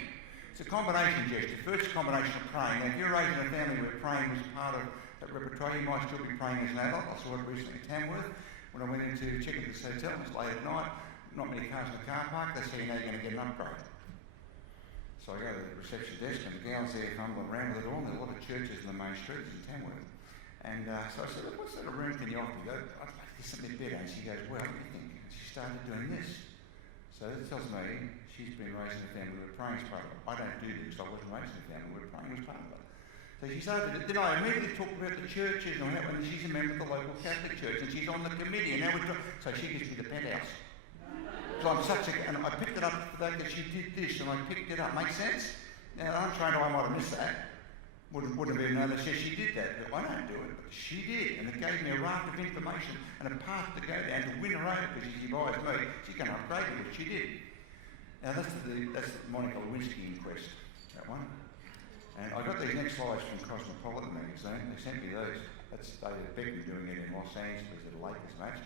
It's a combination gesture. First, a combination of praying. Now, if you're raised in a family where praying was part of that repertoire, you might still be praying as an adult. I saw it recently at Tamworth when I went in to check into this hotel. It was late at night. Not many cars in the car park. They say, you know, you're going to get an upgrade. So I go to the reception desk and the gal's there fumbling around with it all. And there are a lot of churches in the main streets in Tamworth. And so I said, look, what sort of room can you offer? You go, I'd like to get something better. And she goes, well, what do you think? And she started doing this. So that tells me she's been raised in a family where praying is part of it. I don't do this. I wasn't raised in a family where praying was part of it. So she started it. Then I immediately talked about the churches and how, and she's a member of the local Catholic church and she's on the committee. And now we're so she gives me the penthouse. So I'm such a, and I picked it up for that she did this and I picked it up. Make sense? Now I'm trying to, I might have missed that. Wouldn't have been known that she did that. But I don't do it, but she did. And it gave me a raft of information and a path to go down to win her over because she buys me. She's going to upgrade me, which she did. Now that's the Monica Lewinsky inquest, that one. And I got these next slides from Cosmopolitan magazine. They sent me those. That's David Beckham doing it in Los Angeles at a Lakers match.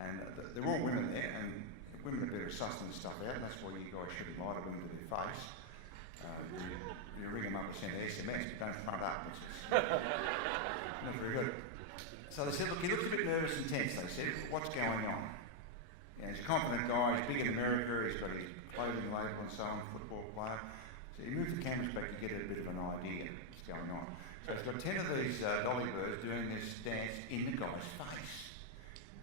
And they're all women there, and women are better at sussing this stuff out, and that's why you guys shouldn't lie to women to their face. You ring them up and send an SMS, but don't front up. It's not very good. So they said, look, he looks a bit nervous and tense, they said. What's going on? Yeah, he's a confident guy, he's big in America, he's got his clothing label and so on, football player. So you move the cameras back, you get a bit of an idea of what's going on. So he's got 10 of these dolly birds doing this dance in the guy's face.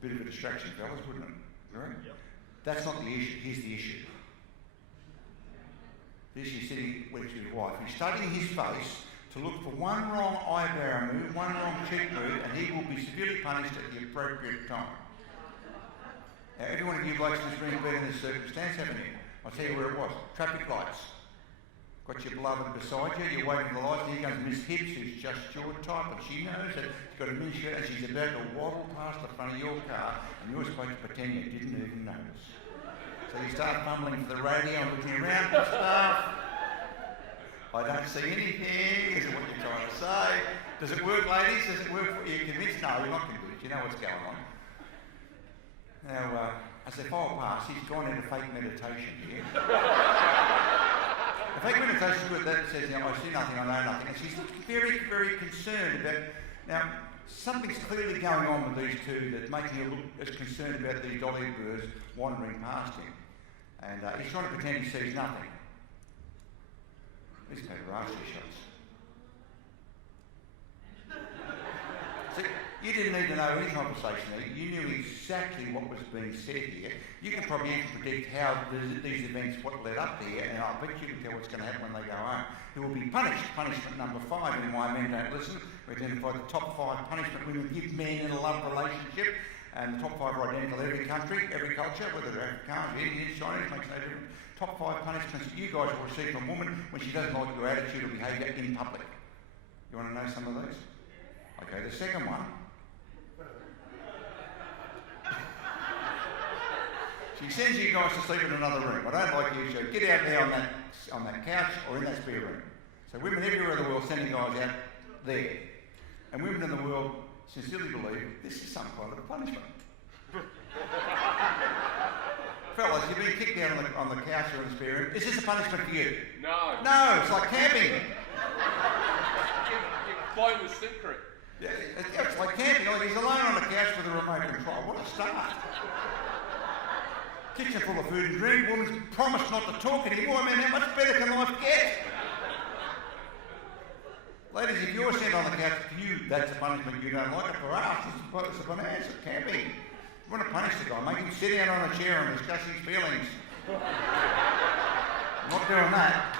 Bit of a distraction, fellas, wouldn't it? Right? Yep. That's not the issue. Here's the issue. This is sitting with his wife. He's studying his face to look for one wrong eyebrow move, one wrong cheek move, and he will be severely punished at the appropriate time. Now, every one of you blokes in this room has been in this circumstance, haven't you? I'll tell you where it was. Traffic lights. Got your beloved beside you, you're waiting for the lights, and here comes Miss Hibbs, who's just your type, and she knows that she's got a mini shirt and she's about to waddle past the front of your car, and you're supposed to pretend you didn't even notice. So you start fumbling for the radio and looking around for stuff. I don't see anything, is it what you're trying to say? Does it work, ladies? Does it work for you? Convinced? No, you're not convinced, you know what's going on. Now, as they file past, he's gone into fake meditation here. The fake meditation is good, that says, you know, I see nothing, I know nothing. And she's very, very concerned about, now, something's clearly going on with these two that's making her look as concerned about these dolly birds wandering past him. And he's trying to pretend he sees nothing. These paparazzi shots. See, you didn't need to know any conversation there. You knew exactly what was being said here. You can probably even predict how these events, what led up to here, and I bet you can tell what's going to happen when they go home. He will be punished. Punishment number 5 in Why Men Don't Listen. We identify the top 5 punishment women give men in a love relationship. And the top 5 are identical in every country, every culture, whether they're Afrikaans, Indians, Chinese, makes no difference. Top 5 punishments that you guys will receive from a woman when she doesn't like your attitude or behaviour in public. You want to know some of these? Okay, the second one. She sends you guys to sleep in another room. I don't like you, so get out there on that couch or in that spare room. So women everywhere in the world sending guys out there. And women in the world sincerely believe this is some kind of a punishment. Fellas, you've been kicked down on the couch or in the spare room. Is this a punishment for you? No. No, it's like camping. Explain the secret. Yeah, it's like camping. Like he's alone on the couch with a remote control. What a start. Kitchen full of food and drink. Woman's promised not to talk anymore. I mean, how much better can life get? Ladies, if you're sent on the couch, for you, that's a punishment you don't like. It for us, it's a bonanza, camping. You want to punish the guy, make him sit down on a chair and discuss his feelings. I'm not doing that.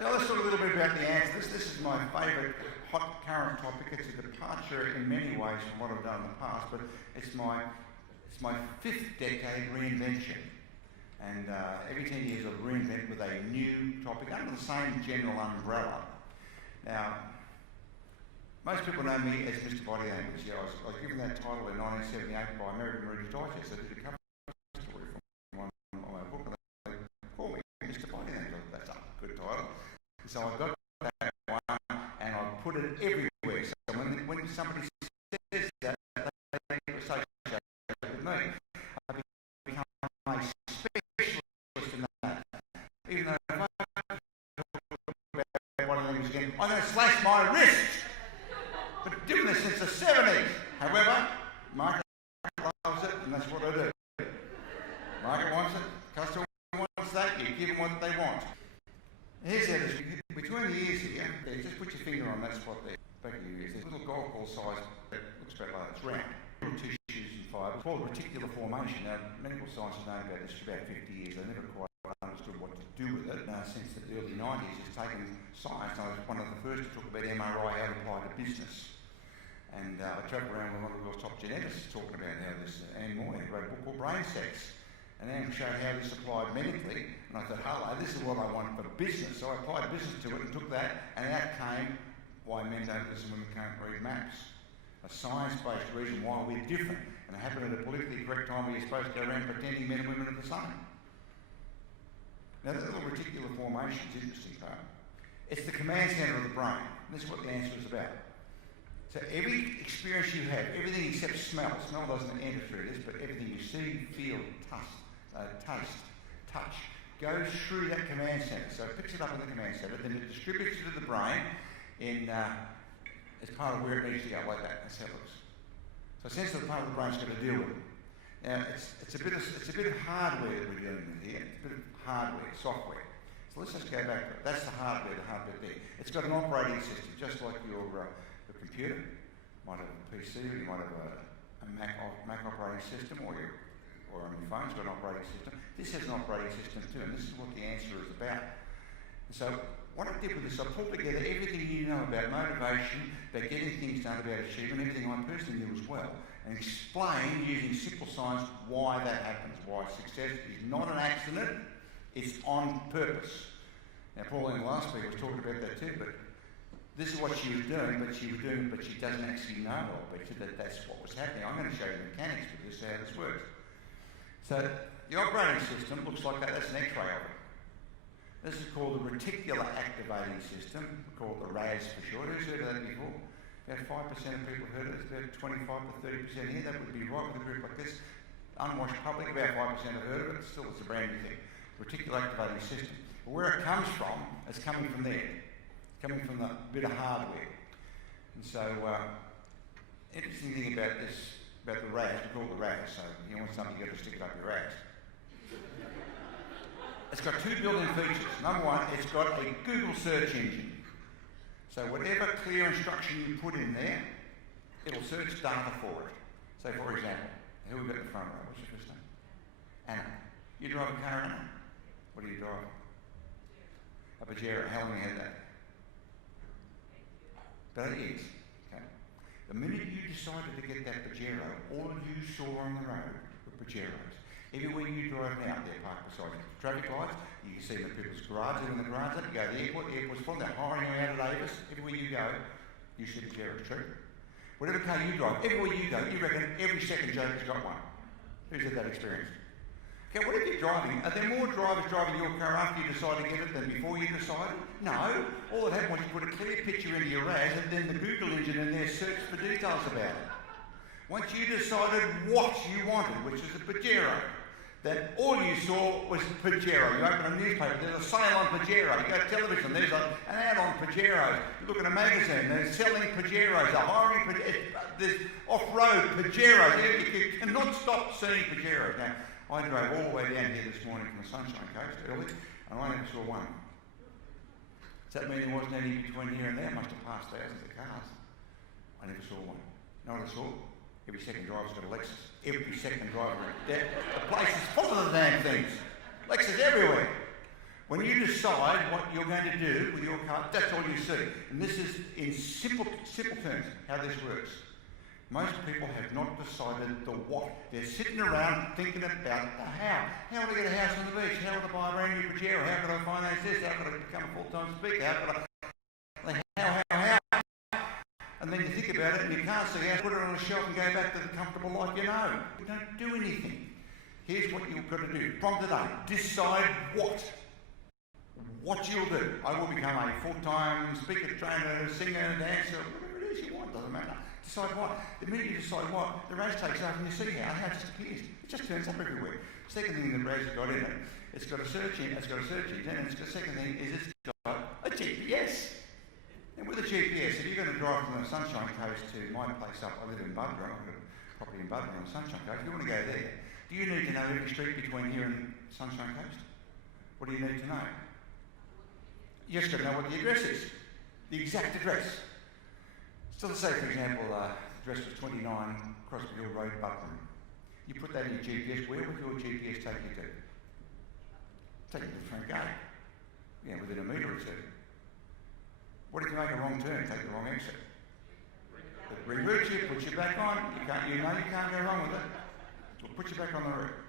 So let's talk a little bit about the answers. This is my favourite hot current topic. It's a departure in many ways from what I've done in the past, but it's my 5th decade reinvention. And every 10 years I'll reinvent with a new topic under the same general umbrella. Now, most people know me as Mr. Body Language. Yeah, I was given that title in 1978 by American Reader's Digest. I did a cover story from my book, and they called me Mr. Body Language. That's a good title. So I got that one, and I put it everywhere. So when somebody says that, they associate with me. I become a specialist in that. Even though if I talk about one of them again, I'm going to slash my wrist. But doing this since the 70s. However, market loves it, and that's what I do. Market wants it, customer wants that, you give them what they want. Here's the other thing. Between the ears here, just put your finger on that spot there. Back of your ears. There's a little golf ball size that looks about like it's round. Little tissues and fibres. It's called reticular formation. Now, medical science has known about this for about 50 years. They never quite understood what to do with it. Since the early 90s, it's taken science. I was one of the first to talk about MRI, how to apply to business. And I travelled around with one of the world's top geneticists talking about how this, and more. He wrote a book called Brain Sex. And then showed how this applied medically, and I thought, hello, this is what I want for business. So I applied business to it and took that, and out came why men don't listen when we can't read maps. A science-based reason why we're different, and it happened at a politically correct time where you're supposed to go around pretending men and women are the same. Now, that little reticular formation is interesting, though. It's the command centre of the brain. This is what the answer is about. So every experience you have, everything except smell doesn't enter through this, but everything you see, feel, taste, touch, goes through that command centre. So it picks it up in the command centre, then it distributes it to the brain as part of where it needs to go, like that. That's how it looks. So a sensitive part of the brain's got to deal with it. Now, it's a bit of hardware that we're dealing with here. It's a bit of hardware, software. So let's just go back to it. That's the hardware there. It's got an operating system, just like your computer. You might have a PC, or you might have a Mac operating system, or on your phone, it's got an operating system. This has an operating system too, and this is what the answer is about. And so what I did with this, I pulled together everything you know about motivation, about getting things done, about achievement, everything I personally knew as well, and explained using simple science why that happens, why success is not an accident, it's on purpose. Now, Pauline, the last speaker, was talking about that too, but this is what she was doing, but she doesn't actually know that that's what was happening. I'm going to show you the mechanics of this, how this works. So the operating system looks like that. That's an X-ray of it. This is called the reticular activating system, called the RAS for short. Who's heard of that before? About 5% of people heard of it. It's about 25 to 30% here. That would be right with a group like this. Unwashed public, about 5% have heard of it. Still, it's a brand new thing. Reticular activating system. But where it comes from, it's coming from there. It's coming from the bit of hardware. And so, interesting thing about this, about the RAS, we call it the RAS, so you want something, you've got to stick it up your RAS. It's got two built-in features. Number one, it's got a Google search engine. So whatever clear instruction you put in there, it'll search data for it. So for example, who we've got in the front row? What's your first name? Anna. You drive a car, Anna? What do you drive? A Pajero. How long have you had that? About 8 years. Okay. The minute you decided to get that Pajero, all you saw on the road were Pajeros. Everywhere you drive now, they're parked beside you. Traffic lights, you can see them in people's garages, in the garage, you go to the airport, the airport's full, they're hiring you out at Avis. Everywhere you go, you see Pajeros, true? Whatever car you drive, everywhere you go, you reckon every second Joker's got one. Who's had that experience? Okay, what if you're driving? Are there more drivers driving your car after you decide to get it than before you decided? No. All that happened was you put a clear picture into your RAS and then the Google engine in there searched for details about it. Once you decided what you wanted, which is a Pajero, then all you saw was Pajero. You open a newspaper, there's a sale on Pajero. You go to television, there's an ad on Pajeros. You look at a magazine, they're selling Pajeros, they're hiring Pajeros, there's off-road Pajeros. You cannot stop seeing Pajeros. Now, I drove all the way down here this morning from the Sunshine Coast early, and I never saw one. Does that mean there wasn't any between here and there? I must have passed thousands of cars. I never saw one. You know what I saw? Every second driver's got a Lexus. Every second driver. The place is full of the damn things. Lexus everywhere. When you decide what you're going to do with your car, that's all you see. And this is, in simple terms, how this works. Most people have not decided the what. They're sitting around thinking about the how. How would I get a house on the beach? How would I buy a brand new Pajero? How could I finance this? How could I become a full-time speaker? How could I... How? And then you think about it and you can't see how to put it on a shelf and go back to the comfortable life you know. You don't do anything. Here's what you've got to do. From today, decide what. What you'll do. I will become a full-time speaker, trainer, singer, dancer, whatever it is you want, doesn't matter. Decide what. The minute you decide what, the RAS takes off and you see how it just appears. It just turns up everywhere. Second thing the RAS has got in it, it's got a search engine, and the second thing is it's got a GPS. And with a GPS, if you're going to drive from the Sunshine Coast to my place up, I live in Buderim, I've got a property in Buderim on the Sunshine Coast, if you want to go there, do you need to know every street between here and Sunshine Coast? What do you need to know? You just got to know what the address is, the exact address. So let's say, for example, the address was 29 Crosby Hill Road, Buderim. You put that in your GPS, where would your GPS take you to? Take you to the front gate, within a metre or two. What if you make a wrong turn, take the wrong exit? It reroutes you, puts you back on, you can't go wrong with it. It'll put you back on the route.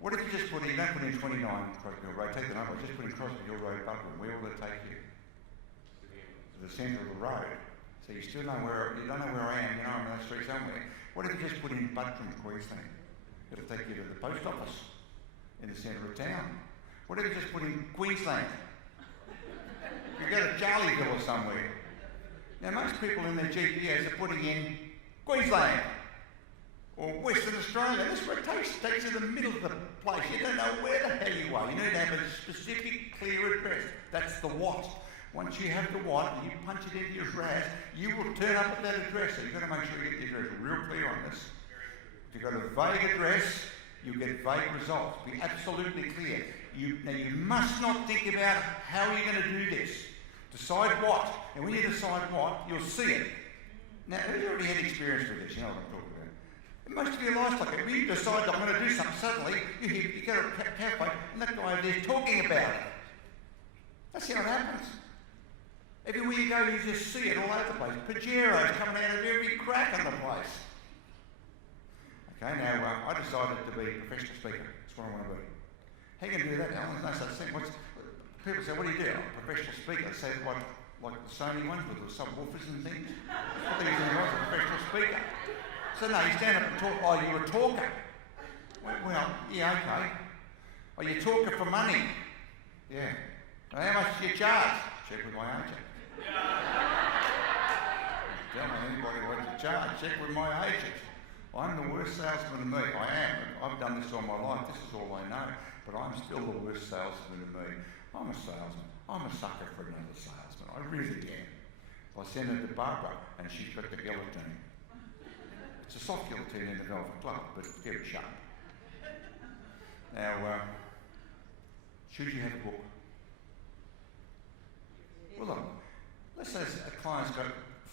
What if you just put in, don't put in 29 Crosby Hill Road, take the number, just put in Crosby Hill Road, Buderim, where will it take you? To the centre of the road. So you still know you don't know where I am, I'm on that street somewhere. What if you just put in Buderim, Queensland? It'll take you to the post office in the centre of town. What if you just put in Queensland? You go to Charlieville or somewhere. Now most people in their GPS are putting in Queensland or Western Australia. That's where it takes you to the middle of the place. You don't know where the hell you are. You need to have a specific, clear address. That's the what. Once you have the what and you punch it into your RAS, you will turn up at that address. So you've got to make sure you get the address real clear on this. If you've got a vague address, you get vague results. Be absolutely clear. Now you must not think about how you're going to do this. Decide what. And when you decide what, you'll see it. Now, have you already had experience with this? You know what I'm talking about. And most of your life's like it. When you decide I'm going to do something, suddenly you go to a cafe and that guy over there's talking about it. That's how it happens. Everywhere you go, you just see it all over the place. Pajeros coming out of every crack in the place. Okay, now I decided to be a professional speaker. That's what I want to be. How are you going to do that, Alan? There's no such thing. People say, what do you do? I'm a professional speaker. They say, like the Sony ones with the subwoofers and things. What do you think I was, a professional speaker? So no, you stand up and talk, oh, you're a talker. Well, yeah, okay. Oh, you're a talker for money. Yeah. Well, how much do you charge? Check with my agent. Tell me anybody what to charge. Check with my agent. I'm the worst salesman of me. I am. I've done this all my life. This is all I know. But I'm still the worst salesman of me. I'm a salesman. I'm a sucker for another salesman. I really am. I send it to Barbara and she's got the guillotine. It's a soft guillotine in the Velvet Club, but it's very sharp. Now, should you have a book? Well, look, let's say a client's got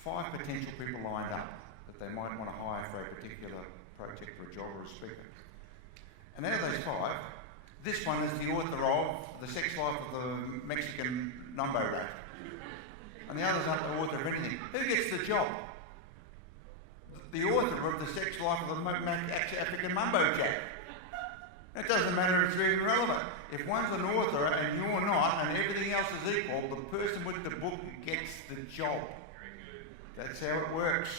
5 potential people lined up that they might want to hire for a particular project or a job or a speaker. And out of those 5, this one is the author of The Sex Life of the Mexican Numbo Rat. And the others aren't the author of anything. Who gets the job? The author of The Sex Life of the African Mumbo Jack. It doesn't matter if it's even relevant. If one's an author and you're not, and everything else is equal, the person with the book gets the job. That's how it works.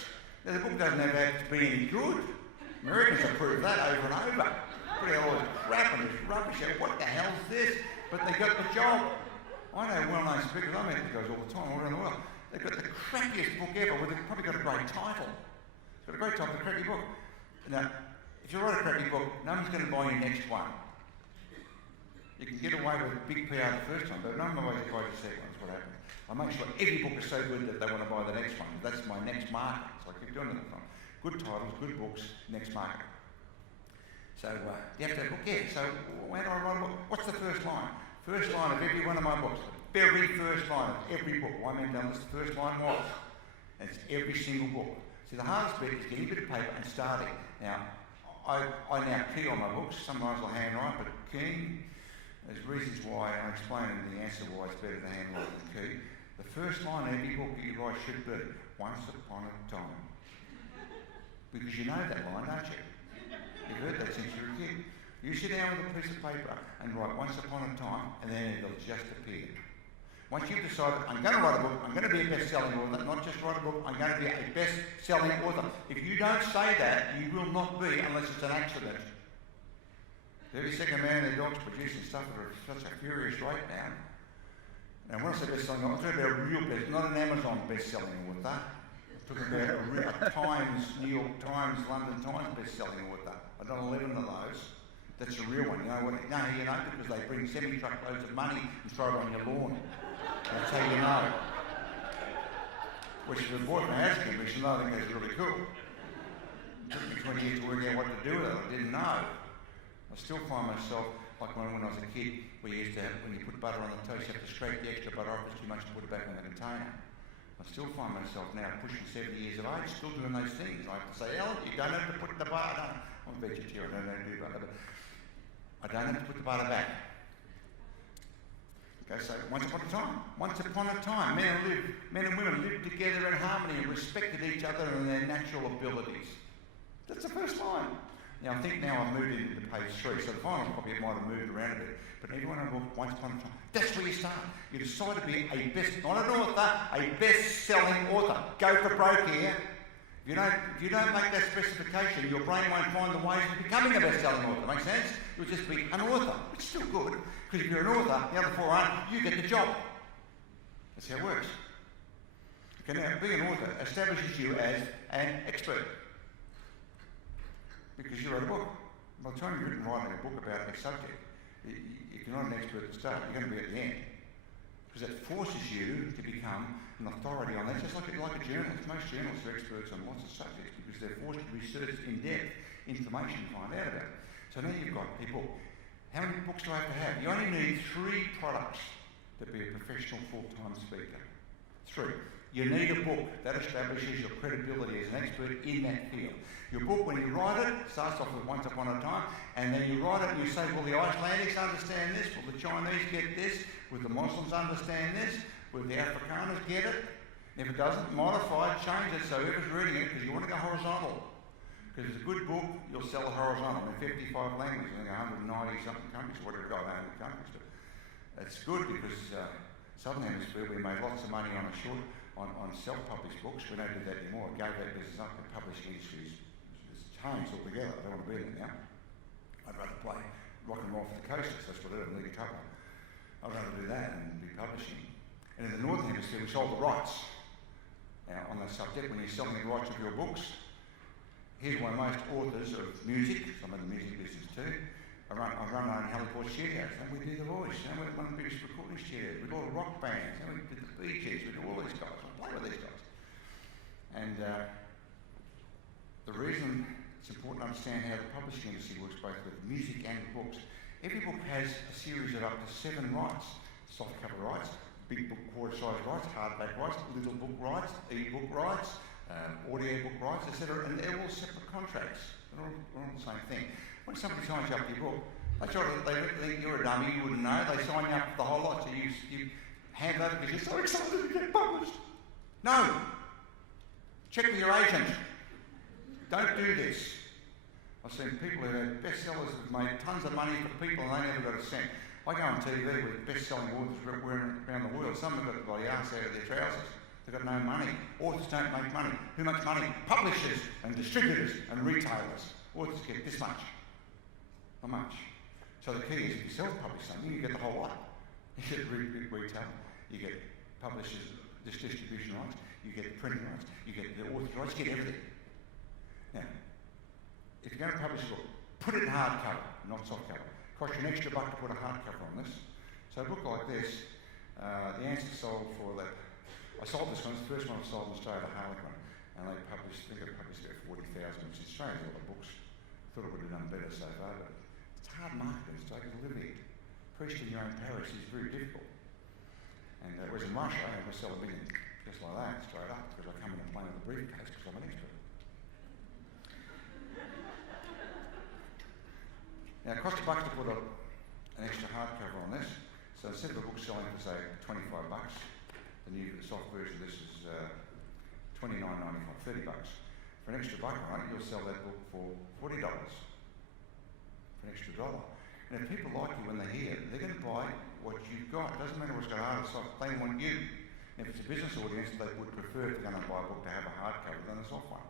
Now, the book doesn't have to be any good. Americans have proved that over and over. Putting all this crap and this rubbish out. What the hell's this? But they got the job. I know well-known speakers, I meet these guys all the time, all around the world. They've got the crappiest book ever, they've probably got a great title. It's got a great title, a crappy book. Now, if you write a crappy book, no one's going to buy your next one. You can get away with big PR the first time, but no one always buys the second one, that's what happens. I make sure every book is so good that they want to buy the next one. That's my next market, so I keep doing that. Good titles, good books, next market. So you have to have a book, yeah. So when I write a book, what's the first line? First line of every one of my books, the very first line of every book. Why I mean down this, the first line was. And it's every single book. See, the hardest bit is getting a bit of paper and starting. Now, I now key on my books. Sometimes I'll handwrite, but keying, there's reasons why. I explain in the answer why it's better to handwrite than key. The first line of every book that you write should be, once upon a time. Because you know that line, don't you? You've heard that since you were a kid. You sit down with a piece of paper and write once upon a time, and then it'll just appear. Once you've decided, I'm going to write a book, I'm going to be a best-selling author, not just write a book, I'm going to be a best-selling author. If you don't say that, you will not be unless it's an accident. The 32nd man and their dogs producing stuff at such a furious rate now. And when I say best-selling author, I'm talking about a real best, not an Amazon best-selling author. I'm talking about a real Times, New York Times, London Times best-selling author. I've done 11 of those. That's a real one. You know what? No, you know, because they bring semi-truckloads of money and throw it on your lawn. That's how you know. Which the boy from Housing Commission, I think that's really cool. It took me 20 years to work out what to do with it. I didn't know. I still find myself, like when I was a kid, we used to have, when you put butter on the toast, you have to scrape the extra butter off, it's too much to put it back in the container. I still find myself now pushing 70 years of age, still doing those things. I have to say, Alan, you don't have to put the butter. I'm a vegetarian, I don't do butter. But I don't have to put the butter back. Okay, so once upon a time, men and women lived together in harmony and respected each other and their natural abilities. That's the first line. Now, I think now I've moved into page 3, so the final copy might have moved around a bit. But everyone I book, once upon a time, that's where you start. You decide to be not an author, a best-selling author. Go for broke here. If you don't make that specification, your brain won't find the ways of becoming a best-selling author. Make sense? You'll just be an author. It's still good, because if you're an author, the other 4 aren't, you get the job. That's how it works. Okay, now, being an author establishes you as an expert. Because you wrote a book. By the time you've written writing a book about a subject, if you're not an expert at the start, you're going to be at the end. Because that forces you to become an authority on that, just like a journalist. Most journalists are experts on lots of subjects because they're forced to research in-depth information to find out about it. So now you've got people. How many books do I have to have? You only need 3 products to be a professional full-time speaker. 3. You need a book that establishes your credibility as an expert in that field. Your book, when you write it, starts off with once upon a time, and then you write it and you say, well, the Icelandics understand this, will the Chinese get this, will the Muslims understand this, will the Afrikaners get it? If it doesn't, modify it, change it so whoever's reading it, because you want to go horizontal. Because it's a good book, you'll sell it horizontal in 55 languages, I think 190 something countries, whatever, got 100 countries. But it's good because Southern Hemisphere, we made lots of money on self-published books. We don't do that anymore. I gave that business up to publishing issues. It's changed altogether. I don't want to be there now. I'd rather play rock and roll for the coasters. That's what I do, lead guitar. I'd rather do that and be publishing. And in the Northern Hemisphere, we sold the rights. Now, on that subject, when you're selling the rights of your books, here's why most authors of music, I'm in the music business too, I run our own Halifax studios, and we do The Voice, and we're one of the biggest recording studios, we do all the rock bands, and we did the Bee Gees, we do all these guys, we play with these guys. And the reason it's important to understand how the publishing industry works, both with music and books, every book has a series of up to 7 rights. Soft cover rights, big book quarter-size rights, hardback rights, little book rights, e-book rights, audio book rights, etc. And they're all separate contracts. They're all the same thing. When somebody signs you up for your book, they think you're a dummy, you wouldn't know. They sign you up for the whole lot, so you hand over because you're so excited to get published. No! Check with your agent. Don't do this. I've seen people who have bestsellers who've made tons of money for people and they never got a cent. I go on TV with best-selling authors around the world. Some have got the bloody arse out of their trousers. They've got no money. Authors don't make money. Who makes money? Publishers and distributors and retailers. authors get this much. Not much. So the key is if you self-publish something, you get the whole lot. You get retail, you get publishers, distribution rights, you get the printing rights, you get the author rights, you get everything. Now, if you're going to publish a book, put it in hardcover, not softcover. Cost you an extra $1 to put a hardcover on this. So a book like this, the answer sold for that. I sold this one, it's the first one I sold in Australia, the Harlequin, and they published, I think they published about 40,000, which is strange, a lot of books. Thought it would have done better so far, but it's hard marketing, it's taken to live here. Preaching in your own parish is very difficult. And whereas in Russia, I can sell a million just like that, straight up, because I come in a plane with a briefcase because I'm an expert. Now, it costs $1 to put an extra hardcover on this. So instead of a book selling for, say, $25, the soft version of this is $29.95, $30. For an extra $1 on it, you'll sell that book for $40 for an extra $1. And if people like you when they're here, they're going to buy what you've got. It doesn't matter what's got hard or soft, they want you. And if it's a business audience, they would prefer if they're going to buy a book to have a hardcover than a soft one.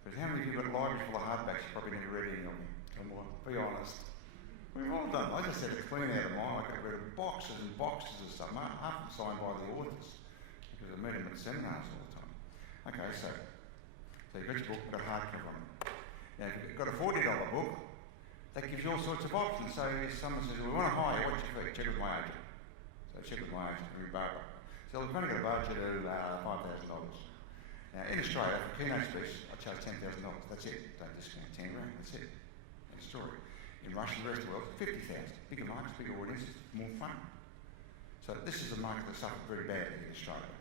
Because how many of you have got libraries full of hardbacks you probably never read any of them? Come on, be honest. We've all done. I just had it clean out of mine. I could read boxes and boxes of stuff, half of them signed by the authors, because I met them at seminars all the time. Okay, so you've got your book, got a hardcover on it. Now, if you've got a $40 book, that gives you all sorts of options. So if someone says, we want to hire you, what's your fee? Check with my agent. So check with my agent, every Barbara. So we've only got a budget of $5,000. Now, in Australia, for keynote speech, I charge $10,000. That's it. Don't discount 10 grand. That's it. End of story. In Russia and the rest of the world, 50,000. Bigger markets, bigger audiences, more fun. So this is a market that suffered very badly in Australia.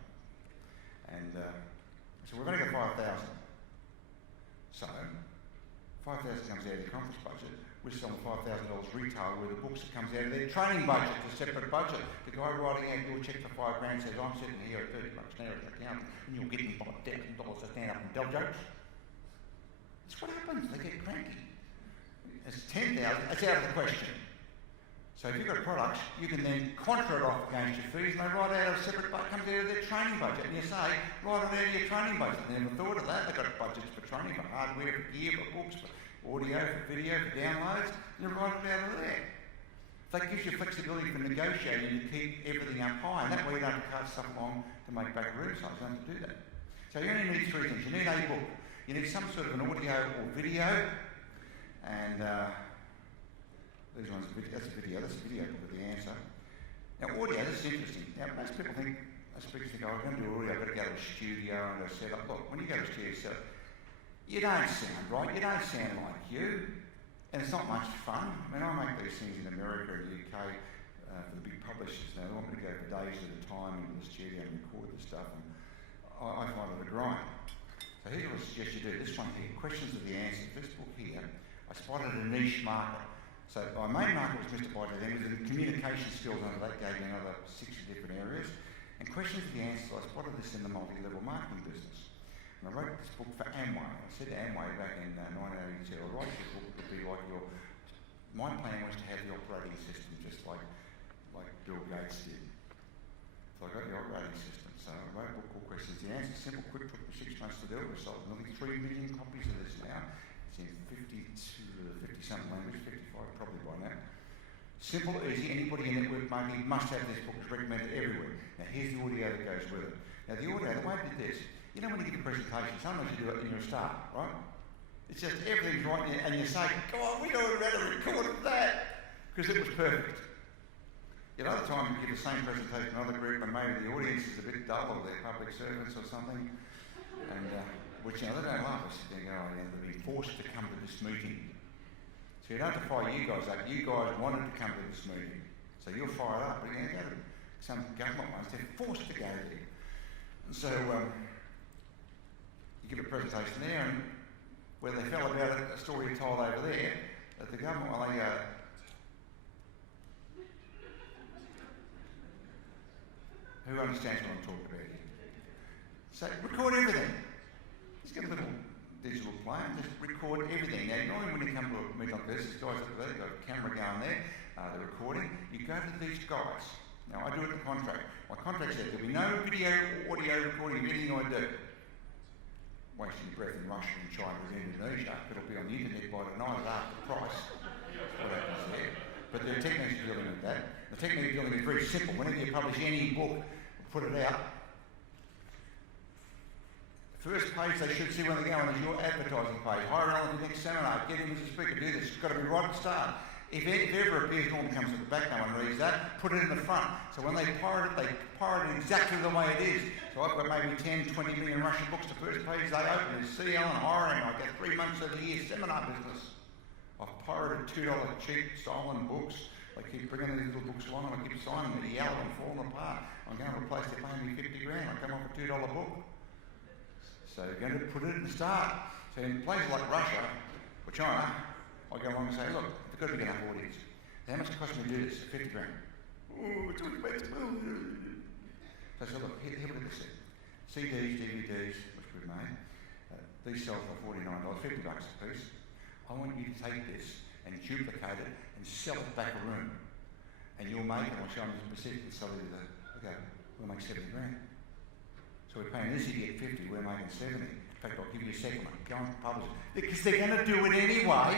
And so we've only got 5,000. So 5,000 comes out of the conference budget. We're selling $5,000 retail with the books that comes out of their training budget, a separate budget. The guy writing out your check for $5 grand says, I'm sitting here at $30 now at the account, and you're getting $5,000 to stand up and tell jokes. That's what happens. They get cranky. It's 10,000. It's out of the question. So if you've got products, you can then contra it off against your fees, and they write out a separate budget, comes out of their training budget, and you say, write it out of your training budget. They never thought of that. They've got budgets for training, for hardware, for gear, for books, for audio, for video, for downloads, and you write it out of there. That gives you flexibility for negotiating to keep everything up high, and that way you don't have to cut stuff along to make back room size. You don't have to do that. So you only need three things. You need a book. You need some sort of an audio or video, and these ones, that's a video book with the answer. Now audio, this is interesting. Now most people think, most speakers think, oh, I'm going to do audio, I've got to go to a studio and go set up. Look, when you go to a studio set up, you don't sound right, you don't sound like you, and it's not much fun. I mean, I make these things in America and the UK for the big publishers. Now they want me to go for days at a time into the studio and record this stuff, and I find it a grind. So here's what I suggest you do. This one here, questions of the answers. This book here, I spotted a niche market. So my main market was Mr. By then, was in communication skills under that, gave me another 60 different areas. And questions of the answers, I spotted this in the multi-level marketing business. And I wrote this book for Amway. I said to Amway back in 1982, I'll write this book, it would be like my plan was to have the operating system just like Bill Gates did. So I got the operating system. So I wrote a book called Questions of the Answers. Simple, quick, took me 6 months to do it. We sold nearly 3 million copies of this now. It's in 50-something languages, 55 probably by now. Simple, easy, anybody in network marketing must have this book. It's recommended everywhere. Now here's the audio that goes with it. Now the audio, the way I did this, you know when you give a presentation, sometimes you do it and you're a star, right? It's just everything's right and you say, come on, we know how to record that, because it was perfect. At other times you give the same presentation to another group and maybe the audience is a bit dull or they're public servants or something, and which, you know, they don't love us. They go, oh, yeah, they've been forced to come to this meeting. So you don't have to fire you guys up. You guys wanted to come to this meeting. So you're fired up. But you go to some government ones, they're forced to go there. And so you give a presentation there, and where they fell about it, a story told over there, that the government, well, they go, who understands what I'm talking about here? So record everything. Just get a little digital plane, just record everything. Now, normally when you come to a meeting like this, these guys up there, they've got a camera going there, they're recording. You go to these guys. Now, I do it in the contract. My contract says there'll be no video or audio recording of anything I do. wasting your breath in Russia and China and Indonesia. It'll be on the internet by tonight at half the price. What happens there? But there are techniques for dealing with that. The technique of dealing with it is very simple. Whenever you publish any book, put it out, first page they should see when they go on is your advertising page. Hire Allan to the next seminar, get him as a speaker, do this. It's got to be right at the start. If it ever appears, normally comes at the back, no one reads that, put it in the front. So when they pirate it exactly the way it is. So I've got maybe 10, 20 million Russian books. The first page they open is see Allan hiring. I get 3 months of the year seminar business. I've pirated $2 cheap stolen books. They keep bringing these little books along and I keep signing them. They're yellow and falling apart. I'm going to a place they're paying me 50 grand. I come off a $2 book. So you're going to put it at the start. So in places like Russia or China, I go along and say, look, they've got to be enough audience. How much it cost me to do this? 50 grand. Oh, it's too expensive. So I said, look, here look at this thing. CDs, DVDs, which we've made, these sell for $49, $50 a piece. I want you to take this and duplicate it and sell it back a room. And you'll make it, I'll show them the specific and sell it to okay, we'll make 70 grand. So we're paying this idiot 50, we're making 70. In fact, I'll give you a second one. Go and publish it. Because they're going to do it anyway.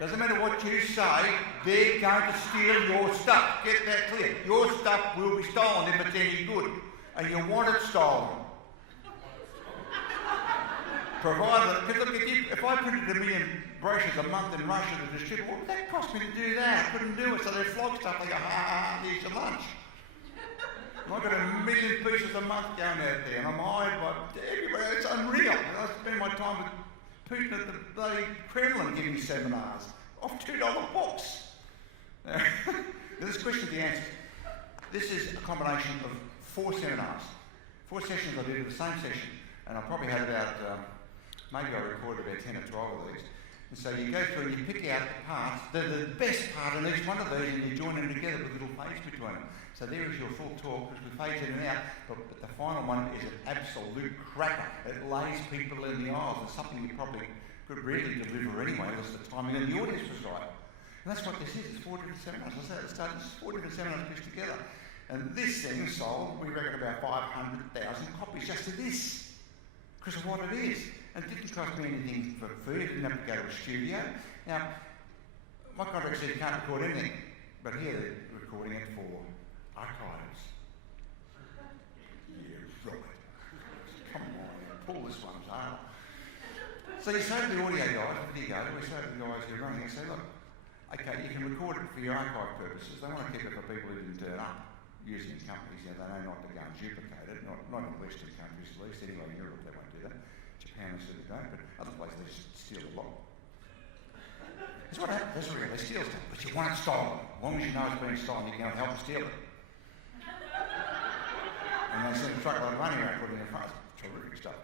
Doesn't matter what you say, they're going to steal your stuff. Get that clear. Your stuff will be stolen if it's any good. And you want it stolen. Provided, because look, if I printed 1 million brochures a month in Russia to distribute, what would that cost me to do that? I couldn't do it. So they flog stuff, they go, here's your lunch. And I've got 1 million pieces a month going out there, and I'm hired by everywhere. It's unreal. And I spend my time with Putin at the bloody Kremlin giving seminars off $2 books. Now, this question the answer. This is a combination of 4 seminars. 4 sessions I do to the same session, and I probably had about, maybe I recorded about 10 or 12 of these. And so you go through and you pick out the parts, the best part in each one of these, and you join them together with little fades between them. So there is your full talk, because we fade in and out, but the final one is an absolute cracker. It lays people in the aisles. It's something you probably could really deliver anyway, unless the timing and the audience was right. And that's what this is. It's 4 different seminars. I said at the start, it's 4 different seminars put together. And this thing sold, we reckon, about 500,000 copies just of this, because of what it is. And it didn't cost me anything for food. I didn't have to go to a studio. Now, my contract said you can't record anything, but here they're recording it for archives. Yeah, right. Come on, pull this one, Zale. So you say to the audio guys, the video guys, we say to the guys who are running, you say, look, okay, you can record it for your archive purposes. They want to keep it for people who didn't turn up using companies. You know, they know not to go and duplicate it, not in Western countries at least. Anyway, in Europe they won't do that. Japan certainly don't, but other places they just steal a lot. That's what happens. That's real. They steal stuff, but you want it stolen. As long as you know it's being stolen, you can help them steal it. And they send a truckload of money around putting in front. Terrific stuff.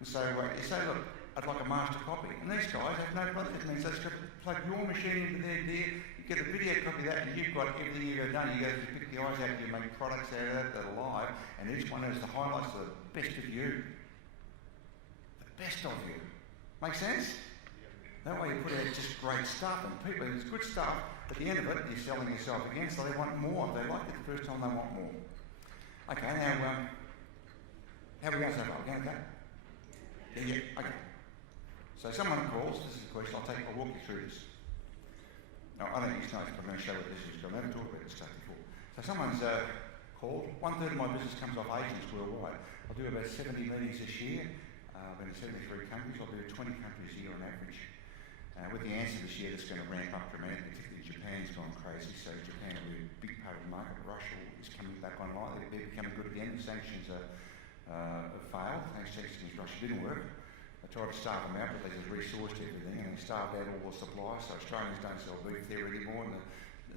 And so you say, look, I'd like a master copy. And these guys have no problem. It means they've got to plug your machine into their gear, you get a video copy of that, and you've got everything you've ever done. You go to pick the eyes out, you make products out of that that are live, and each one has the highlights of the best of you. The best of you. Make sense? That way you put out just great stuff, and people, there's good stuff, at the end of it, you're selling yourself again, so they want more. If they like it the first time, they want more. Okay, now, how are we going so far? Okay? Yeah, okay. So someone calls, this is a question, I'll walk you through this. Now, I don't think it's nice, but I'm going to show what this is, because I've never talked about this stuff before. So someone's called, 1/3 of my business comes off agents worldwide. I'll do about 70 meetings this year. I've been in 73 countries, I'll do 20 countries a year on average. With the answer this year, that's going to ramp up dramatically, particularly Japan's gone crazy, so Japan will be a big part of the market. Russia is coming back online, they're becoming good again. The sanctions have failed, sanctions against Russia didn't work. They tried to starve them out, but they just resourced everything, and they starved out all the supplies. So Australians don't sell beef there anymore, and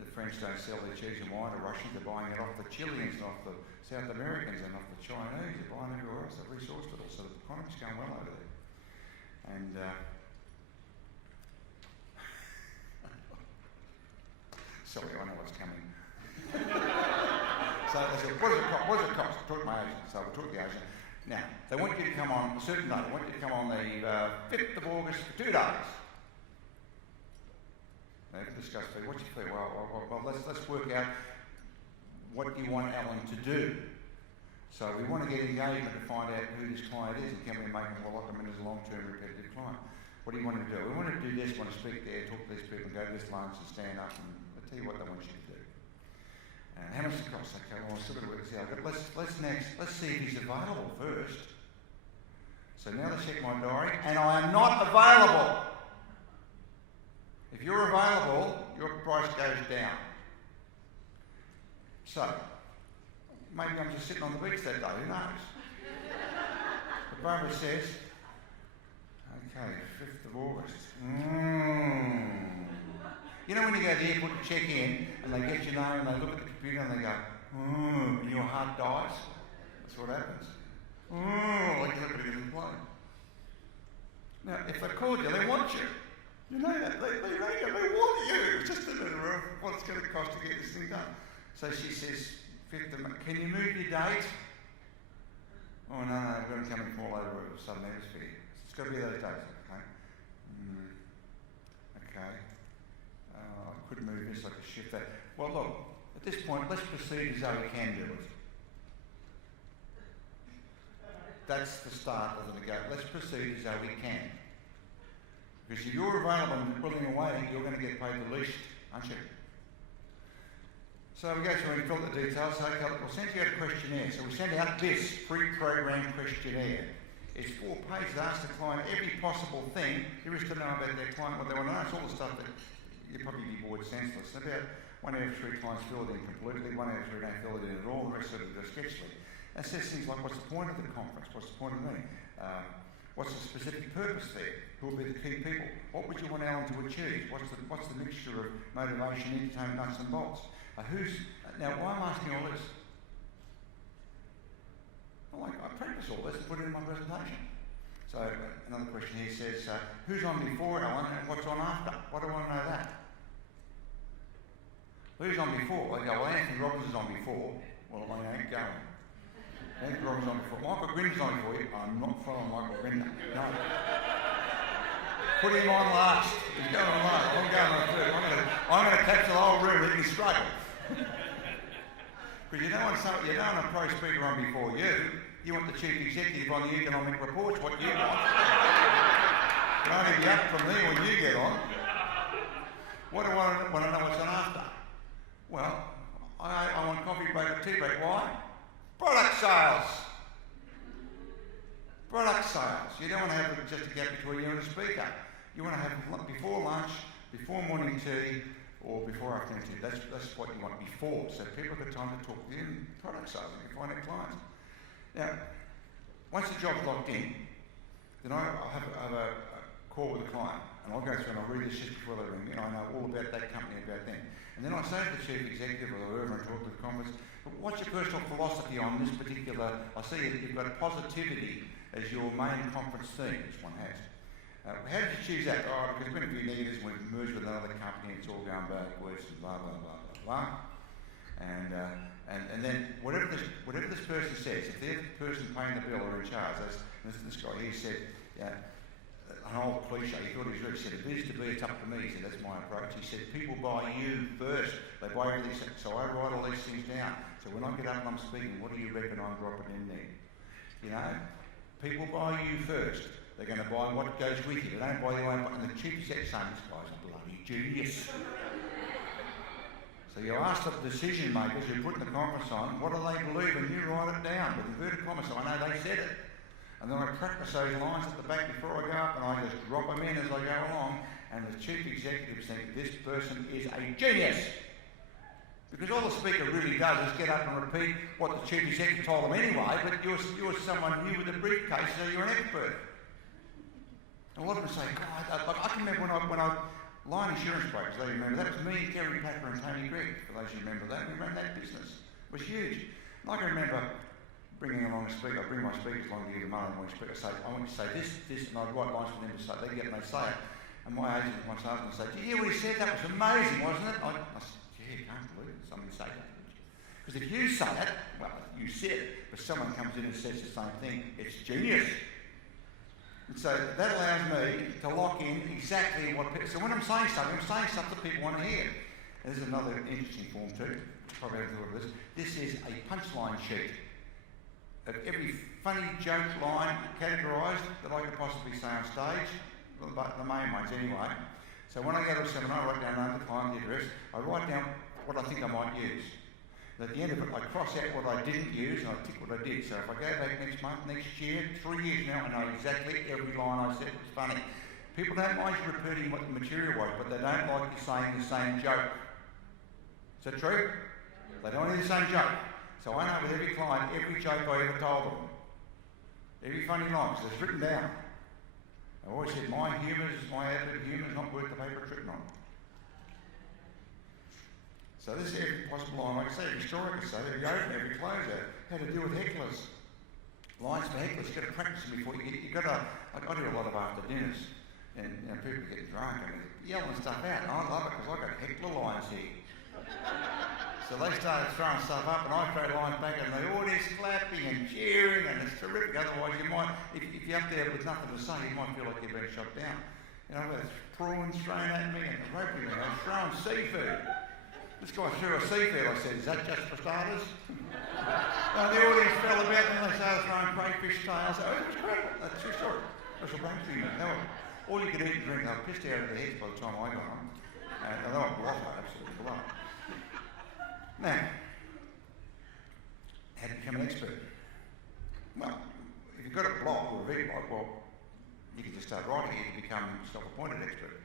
the French don't sell their cheese and wine. The Russians are buying it off the Chileans, and off the South Americans, and off the Chinese. They're buying everywhere else. They've resourced it all, so the economy's going well over there. And sorry, I know what's coming. So they said, what does it cost? Talk to my agent. So we'll talk to the agent. Now, they want you to come on a certain day. They want you to come on the 5th of August for 2 days. They discuss fee. What's your fee? Well, let's work out what you want Allan to do. So we want to get engagement to find out who this client is and can we make them lock them in as a long-term repetitive client. What do you want to do? We want to do this, want to speak there, talk to these people and go to this lunch and stand up and I'll tell you what they want you to do. And how much does it cost? Okay, well, I've still got to work this out. Let's see if he's available first. So now let's check my diary and I am not available. If you're available, your price goes down. So, maybe I'm just sitting on the beach that day, who knows? But Barbara says, okay, 5th of August. You know when you go to the airport to check in and they get your name and they look at the computer and they go, and your heart dies? That's what happens. Like you look at it in the plane. Now, if they called you, they want you. You know that. They rang you, they want you. It's just a matter of what it's going to cost to get this thing done. So she says, 5th of May, can you move your date? Oh, no, I've got them coming from all over the Southern Hemisphere. It's got to be those days, okay? Okay. I could move this, I could shift that. Well, look, at this point, let's proceed as though we can do it. That's the start of the go. Let's proceed as though we can. Because if you're available and willing and waiting, you're going to get paid the least, aren't you? So we go through and fill the details. So we'll send you out a questionnaire. So we send out this pre-programmed questionnaire. It's 4 pages. Ask the client every possible thing there is to know about their client, what they want to know. It's all the stuff that you'd probably be bored senseless. About 1 out of 3 clients fill it in completely, 1 out of 3 don't fill it in at all, the rest of it are sketchily. It says things like, what's the point of the conference? What's the point of the meeting? What's the specific purpose there? Who will be the key people? What would you want Allan to achieve? What's the mixture of motivation, entertainment, nuts and bolts? Now, why am I asking all this? Well, I practice all this and put it in my presentation. So another question here says, who's on before Allan and what's on after? Why do I want to know that? Who's on before? I go, well, Anthony Robbins is on before. Well, I ain't going. Anthony Robbins on before. Michael Grinder's on before you. I'm not following Michael Grinder. No. Put him on last. He's going on last. I'm going on third. I'm going to catch the whole room. He can struggle. Because you don't want a pro speaker on before you. You want the chief executive on the economic reports. What you want. It'll only be up from me when you get on. What do I want to know what's on after? Well, I want coffee break or tea break. Why? Product sales. Product sales. You don't want to have just a gap between you and the speaker. You want to have before lunch, before morning tea, or before afternoon tea. That's what you want before. So people have got time to talk to you in product sales and you find out clients. Now, once the job's locked in, then I'll have a call with the client. And I'll go through and I'll read this just before they ring me. And I know all about that company, about them. And then I say to the chief executive or whoever and talk to the conference, what's your personal philosophy on this particular, I see you've got positivity as your main conference theme, this one has. How did you choose that? Oh, because there's been a few negatives when we've merged with another company and it's all going backwards and blah, blah, blah, blah, blah. And then whatever this person says, if they're the person paying the bill or in charge, this guy, he said, an old cliche, he thought he was rich, he said, if it is to be, it's up to me. He said, that's my approach. He said, people buy you first. They buy everything. So I write all these things down. So when I get up and I'm speaking, what do you reckon I'm dropping in there? You know, people buy you first. They're going to buy what goes with you. They don't buy your own. And the chief executive saying, this guy's a bloody genius. So you ask the decision makers who put the conference on, what do they believe? And you write it down with inverted commas. So I know they said it. And then I practice those lines at the back before I go up and I just drop them in as I go along. And the chief executives think this person is a genius. Because all the speaker really does is get up and repeat what the chief executive told them anyway, but you're someone new with a briefcase, so you're an expert. And a lot of them say, God, I can remember when I line insurance brokers, they remember, that was me, Gary Packer and Tony Gregg, for those who remember that. We ran that business. It was huge. And I can remember bringing along a speaker, I bring my speakers along to give them one speaker, say, I want you to say this, and I'd write lines for them to say, they get it and they say it. And my agent, my salesman, say, did you hear what he said? That was amazing, wasn't it? I said, yeah, you can't believe it. Somebody say that. Because if you say it, well, you said it, but someone comes in and says the same thing, it's genius. And so that allows me to lock in exactly what people, so when I'm saying something that people want to hear. And there's another interesting form too, probably haven't thought of this. This is a punchline sheet. of every funny joke line categorised that I could possibly say on stage, but the main ones anyway. So when I go to a seminar, I write down the name of the client, the address, I write down what I think I might use. And at the end of it, I cross out what I didn't use and I tick what I did. So if I go back next month, next year, 3 years now, I know exactly every line I said was funny. People don't mind you repeating what the material was, but they don't like you saying the same joke. Is that true? They don't want to hear the same joke. So I know with every client, every joke I ever told them, every funny line, so it's written down. I always said, my ad-lib humour is not worth the paper it's written on. So this is every possible line, like I say, every story I can say, every open, every close out, how to deal with hecklers. Lines for hecklers, you've got to practice them before you've got to, I do a lot of after dinners, and people get drunk and yelling stuff out, and I love it because I've got heckler lines here. So they started throwing stuff up and I throw lines back and the audience clapping and cheering and it's terrific. Otherwise you might, if you're up there with nothing to say, you might feel like you've been shot down. You know, there's prawns thrown at me and the roping me, they're throwing seafood. This guy threw a seafood, I said, is that just for starters? And the audience fell about and they started throwing crayfish tails. Oh, it was incredible. That's a true story. It was a breakthrough. All you could eat and drink, they were pissed out of their heads by the time I got home. And they were blotto, absolutely blotto. Now, how to become an expert? Well, if you've got a blog or a video blog, well, you can just start writing it to become a self-appointed expert.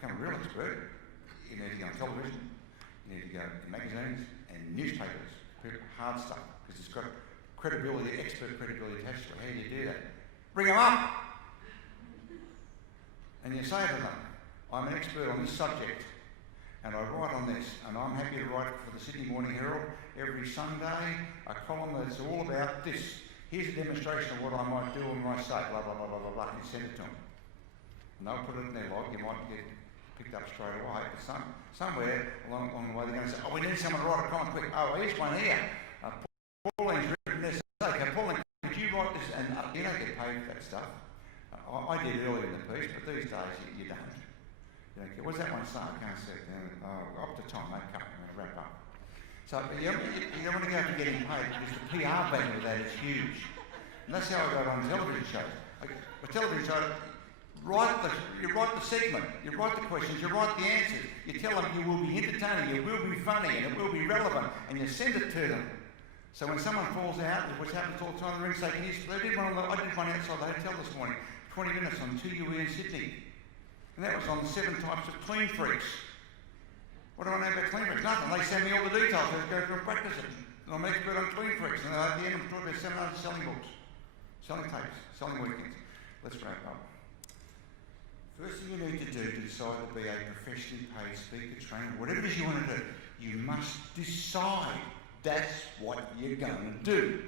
Become a real expert, you need to go on television, you need to go in magazines and newspapers, hard stuff, because it's got credibility, expert credibility attached to it. How do you do that? Bring them up! And you say to them, I'm an expert on this subject, and I write on this, and I'm happy to write for the Sydney Morning Herald every Sunday, a column that's all about this. Here's a demonstration of what I might do on my site, blah, blah, blah, blah, blah, blah, and you send it to them. And they'll put it in their log, you might get picked up straight away, but somewhere along the way they're going to say, oh, we need someone to write a column quick. Oh, here's one here. Pauline's written this. Okay, Pauline, could you write this? And you don't get paid for that stuff. I did earlier in the piece, but these days you don't. What's that one say? I can't see it. Up to time, they cut and wrap up. So you don't want to go for getting paid because the PR value of that is huge. And that's how I got on television shows. A television show, you write the segment, you write the questions, you write the answers. You tell them you will be entertaining, you will be funny, and it will be relevant, and you send it to them. So when someone falls out, which happens all the time, the ring say, I did one outside the hotel this morning, 20 minutes on 2UE in Sydney. And that was on 7 types of clean freaks. What do I know about clean freaks? Nothing. They send me all the details. I go through and practice it. And I'm an expert on clean freaks. And at the end, I'm talking about seminars and selling books, selling tapes, selling weekends. Let's wrap up. First thing you need to do to decide to be a professionally paid speaker, trainer, whatever it is you want to do, you must decide that's what you're going to do.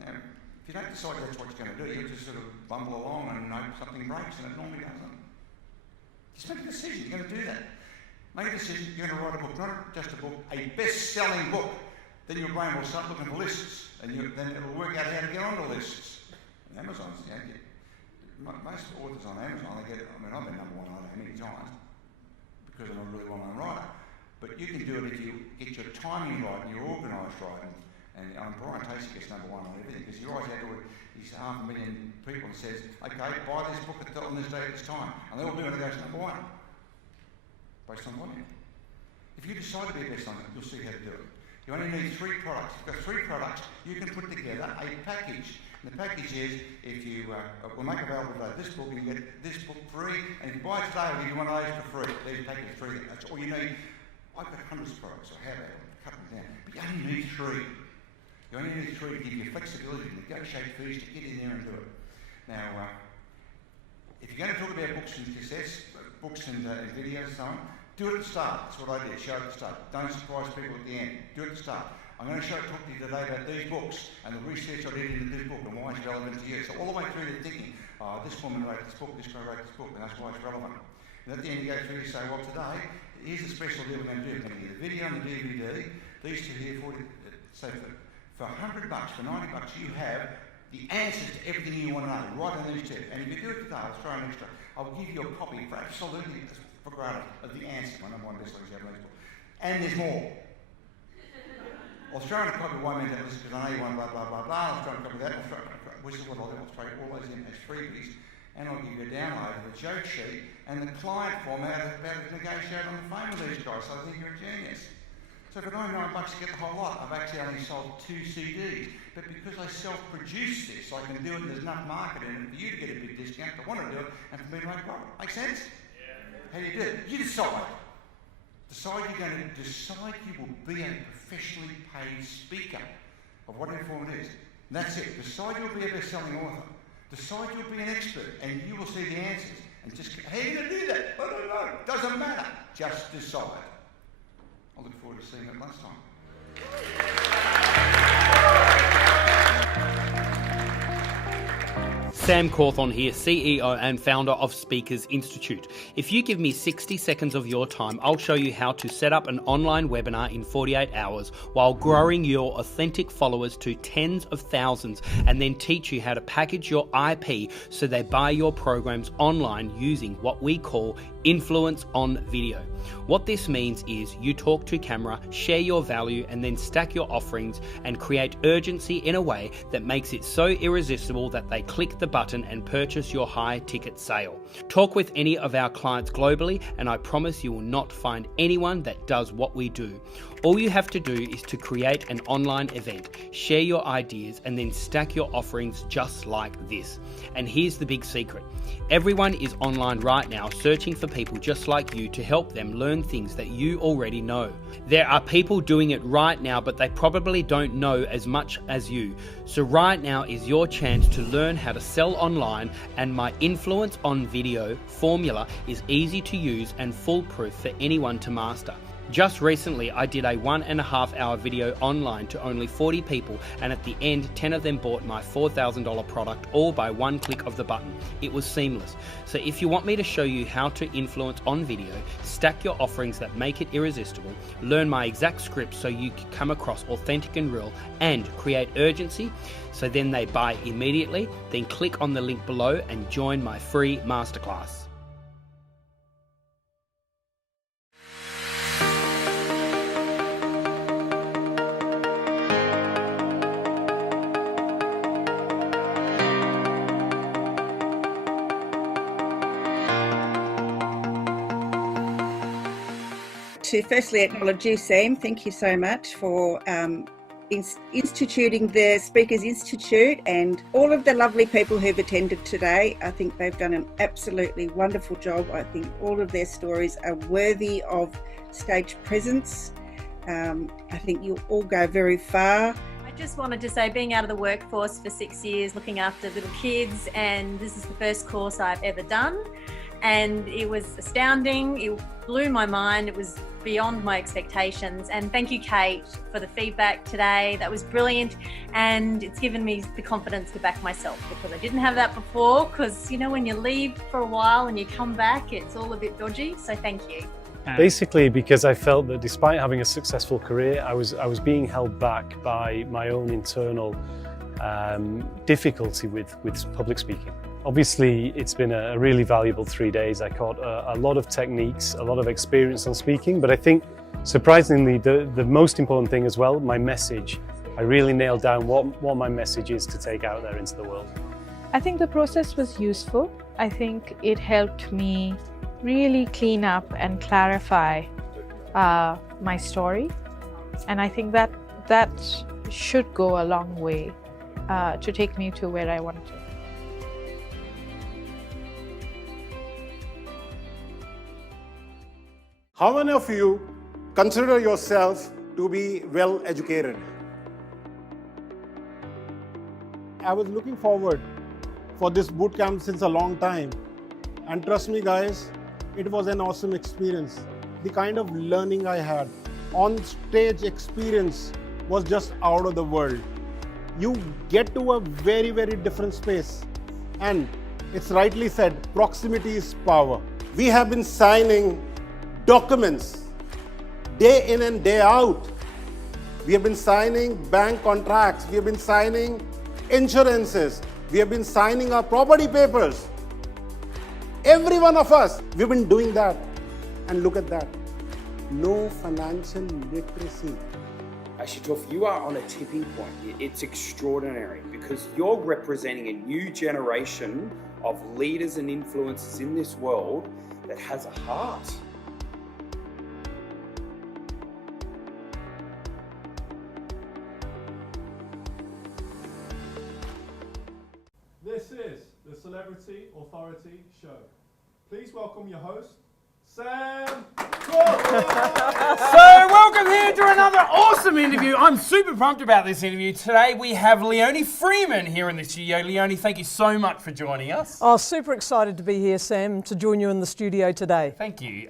Now, if you don't decide that's what you're going to do, you just sort of bumble along and hope something breaks, and it normally doesn't. Just make a decision, you're going to do that. Make a decision, you're going to write a book, not just a book, a best-selling book. Then your brain will start looking for lists, and then it'll work out how to get onto lists. And Amazon's, most authors on Amazon, I've been number one on it many times, because I'm a really well-known writer. But you can do it if you get your timing right and you're organised right. And Brian Tracy gets number one on everything because he always had to, he's 500,000 people and says, okay, buy this book on this day at this time. And they all do it and it goes number one. Based on volume. If you decide to be a best on it, you'll see how to do it. You only need 3 products. If you've got 3 products, you can put together a package. And the package is, if you, we'll make available today this book and you get this book free. And if you buy it today, we'll give you one of those for free. These packages free. That's all you need. I've got hundreds of products, so I have cut them down. But you only need 3. You only need 3 to give you flexibility to negotiate fees, to get in there and do it. Now, if you're going to talk about books and success, books and videos and so on, do it at the start. That's what I did, show it at the start. Don't surprise people at the end. Do it at the start. I'm going to talk to you today about these books and the research I did into this book and why it's relevant to you. So all the way through you're thinking, oh, this woman wrote this book, this guy wrote this book, and that's why it's relevant. And at the end you go through and say, well, today, here's the special deal we're going to do. We're going to get the video and the DVD. These 2 here, 40, so for $100, for $90, you have the answers to everything you want to know, right on these 2. And if you do it today, I'll throw an extra. I'll give you a copy for absolutely, for granted, of the answer. My number 1 bestseller is Japanese book. And there's more. I was trying to copy one mentality because I know you want blah, blah, blah, blah. I was trying to copy that. Which is what I'll do. I'll take all those in as freebies and I'll give you a download of a joke sheet and the client form how to negotiate on the phone with these guys. So I think you're a genius. So for $99 to get the whole lot, I've actually only sold 2 CDs. But because I self-produce this, I can do it and there's enough market in it for you to get a big discount, I want to do it, and for me to make profit. Make sense? Yeah. How do you do it? You decide. You're going to decide you will be a professionally paid speaker of whatever form it is. And that's it. Decide you'll be a best-selling author. Decide you'll be an expert and you will see the answers. And just, how are you going to do that? I don't know. Doesn't matter. Just decide. I look forward to seeing you at lunchtime. Sam Cawthorn here, CEO and founder of Speakers Institute. If you give me 60 seconds of your time, I'll show you how to set up an online webinar in 48 hours while growing your authentic followers to tens of thousands, and then teach you how to package your IP so they buy your programs online using what we call influence on video. What this means is you talk to camera, share your value, and then stack your offerings and create urgency in a way that makes it so irresistible that they click the button and purchase your high ticket sale. Talk with any of our clients globally and I promise you will not find anyone that does what we do. All you have to do is to create an online event, share your ideas, and then stack your offerings just like this. And here's the big secret. Everyone is online right now searching for people just like you to help them learn things that you already know. There are people doing it right now, but they probably don't know as much as you. So right now is your chance to learn how to sell online, and my influence on video formula is easy to use and foolproof for anyone to master. Just recently, I did a 1.5 hour video online to only 40 people, and at the end, 10 of them bought my $4,000 product, all by one click of the button. It was seamless. So if you want me to show you how to influence on video, stack your offerings that make it irresistible, learn my exact script so you can come across authentic and real, and create urgency so then they buy immediately, then click on the link below and join my free masterclass. To firstly acknowledge you, Sam. Thank you so much for instituting the Speakers Institute and all of the lovely people who've attended today. I think they've done an absolutely wonderful job. I think all of their stories are worthy of stage presence. I think you'll all go very far. I just wanted to say, being out of the workforce for 6 years, looking after little kids, and this is the first course I've ever done. And it was astounding. It blew my mind. It was beyond my expectations. And thank you, Kate, for the feedback today. That was brilliant. And it's given me the confidence to back myself, because I didn't have that before. Because, you know, when you leave for a while and you come back, it's all a bit dodgy. So thank you. Basically, because I felt that despite having a successful career, I was being held back by my own internal difficulty with public speaking. Obviously, it's been a really valuable 3 days. I caught a lot of techniques, a lot of experience on speaking, but I think surprisingly, the most important thing as well, my message. I really nailed down what my message is to take out there into the world. I think the process was useful. I think it helped me really clean up and clarify my story. And I think that should go a long way to take me to where I want to. How many of you consider yourself to be well educated? I was looking forward for this bootcamp since a long time, and trust me guys, it was an awesome experience. The kind of learning I had, on stage experience was just out of the world. You get to a very, very different space, and it's rightly said, proximity is power. We have been signing documents day in and day out. We have been signing bank contracts, we have been signing insurances, we have been signing our property papers. Every one of us, we've been doing that. And look at that. No financial literacy. Ashitoff, you are on a tipping point. It's extraordinary because you're representing a new generation of leaders and influencers in this world that has a heart. This is the Celebrity Authority Show. Please welcome your host, Sam Cawthorn. So welcome here to another awesome interview. I'm super pumped about this interview. Today we have Leonie Freeman here in the studio. Leonie, thank you so much for joining us. Oh, super excited to be here, Sam, to join you in the studio today. Thank you.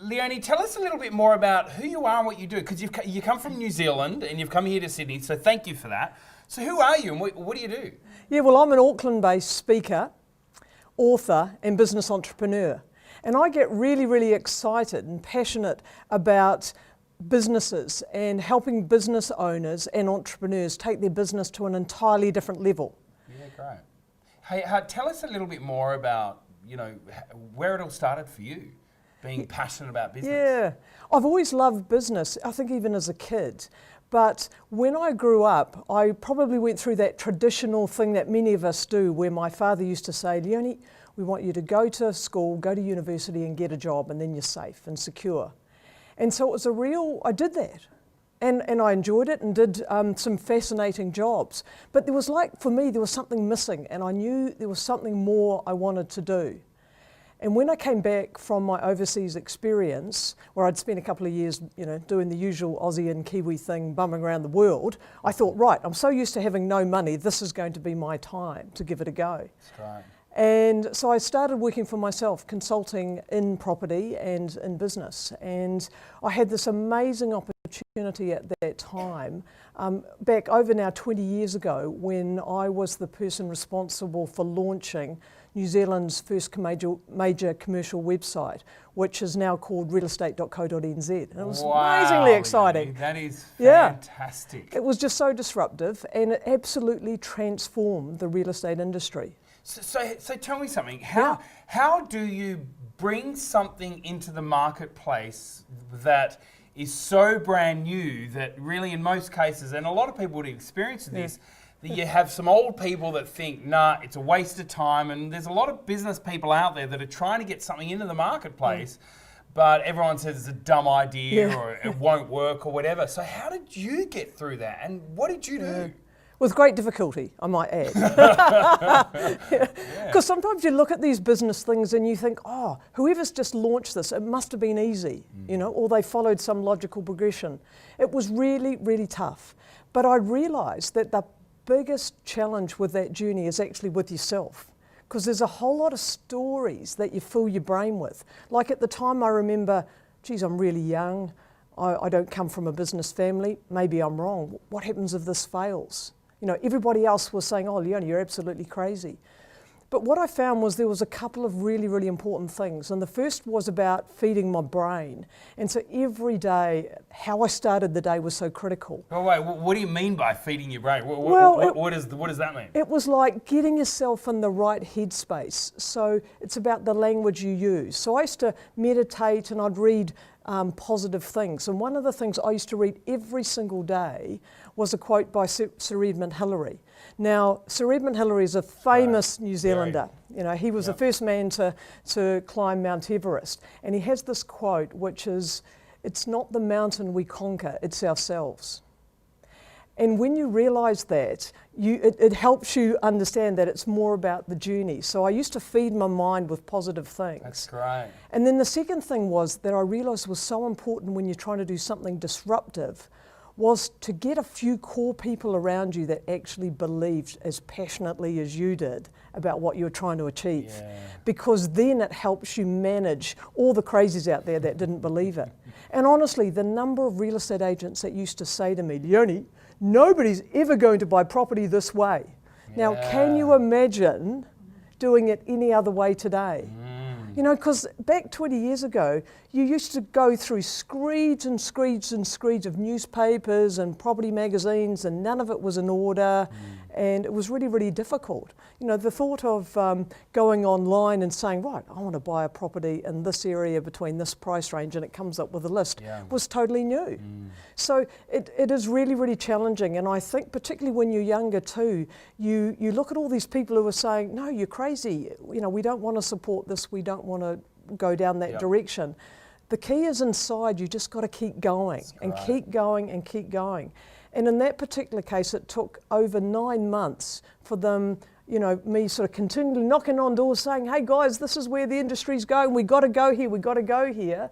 Leonie, tell us a little bit more about who you are and what you do, because you come from New Zealand and you've come here to Sydney, so thank you for that. So who are you and what do you do? Yeah, well, I'm an Auckland-based speaker, author and business entrepreneur. And I get really, really excited and passionate about businesses and helping business owners and entrepreneurs take their business to an entirely different level. Yeah, great. Hey, tell us a little bit more about, where it all started for you, being passionate about business. Yeah, I've always loved business, I think even as a kid. But when I grew up, I probably went through that traditional thing that many of us do, where my father used to say, Leonie, we want you to go to school, go to university and get a job, and then you're safe and secure. And so it was I did that. And I enjoyed it and did some fascinating jobs. But there was for me, there was something missing, and I knew there was something more I wanted to do. And when I came back from my overseas experience, where I'd spent a couple of years, doing the usual Aussie and Kiwi thing, bumming around the world, I thought, right, I'm so used to having no money, this is going to be my time to give it a go. That's right. And so I started working for myself, consulting in property and in business. And I had this amazing opportunity at that time, back over now 20 years ago, when I was the person responsible for launching New Zealand's first major commercial website, which is now called realestate.co.nz. And it was amazingly exciting. That is fantastic. Yeah. It was just so disruptive, and it absolutely transformed the real estate industry. So tell me something. How do you bring something into the marketplace that is so brand new that really in most cases, and a lot of people would experience this, that you have some old people that think, nah, it's a waste of time, and there's a lot of business people out there that are trying to get something into the marketplace, but everyone says it's a dumb idea or it won't work or whatever. So how did you get through that, and what did you do? With great difficulty, I might add. Because sometimes you look at these business things and you think, oh, whoever's just launched this, it must have been easy, or they followed some logical progression. It was really, really tough. But I realised that the biggest challenge with that journey is actually with yourself, because there's a whole lot of stories that you fill your brain with. Like at the time I remember, geez, I'm really young, I don't come from a business family, maybe I'm wrong. What happens if this fails? Everybody else was saying, oh, Leonie, you're absolutely crazy. But what I found was there was a couple of really, really important things. And the first was about feeding my brain. And so every day, how I started the day was so critical. Oh, wait, what do you mean by feeding your brain? What does that mean? It was like getting yourself in the right headspace. So it's about the language you use. So I used to meditate and I'd read positive things. And one of the things I used to read every single day was a quote by Sir Edmund Hillary. Now, Sir Edmund Hillary is a famous New Zealander. He was the first man to climb Mount Everest. And he has this quote, which is, it's not the mountain we conquer, it's ourselves. And when you realise that, it helps you understand that it's more about the journey. So I used to feed my mind with positive things. That's great. And then the second thing was that I realised was so important when you're trying to do something disruptive was to get a few core people around you that actually believed as passionately as you did about what you were trying to achieve. Because then it helps you manage all the crazies out there that didn't believe it. And honestly, the number of real estate agents that used to say to me, Leonie, nobody's ever going to buy property this way. Now, can you imagine doing it any other way today? Because back 20 years ago, you used to go through screeds and screeds and screeds of newspapers and property magazines, and none of it was in order. And it was really, really difficult. You know, the thought of going online and saying, right, I want to buy a property in this area between this price range, and it comes up with a list, was totally new. So it is really, really challenging. And I think particularly when you're younger too, you look at all these people who are saying, no, you're crazy. You know, we don't want to support this. We don't want to go down that direction. The key is inside. You just got to keep going and keep going and keep going. And in that particular case, it took over 9 months for them, you know, me sort of continually knocking on doors saying, hey guys, this is where the industry's going. We got to go here. We got to go here,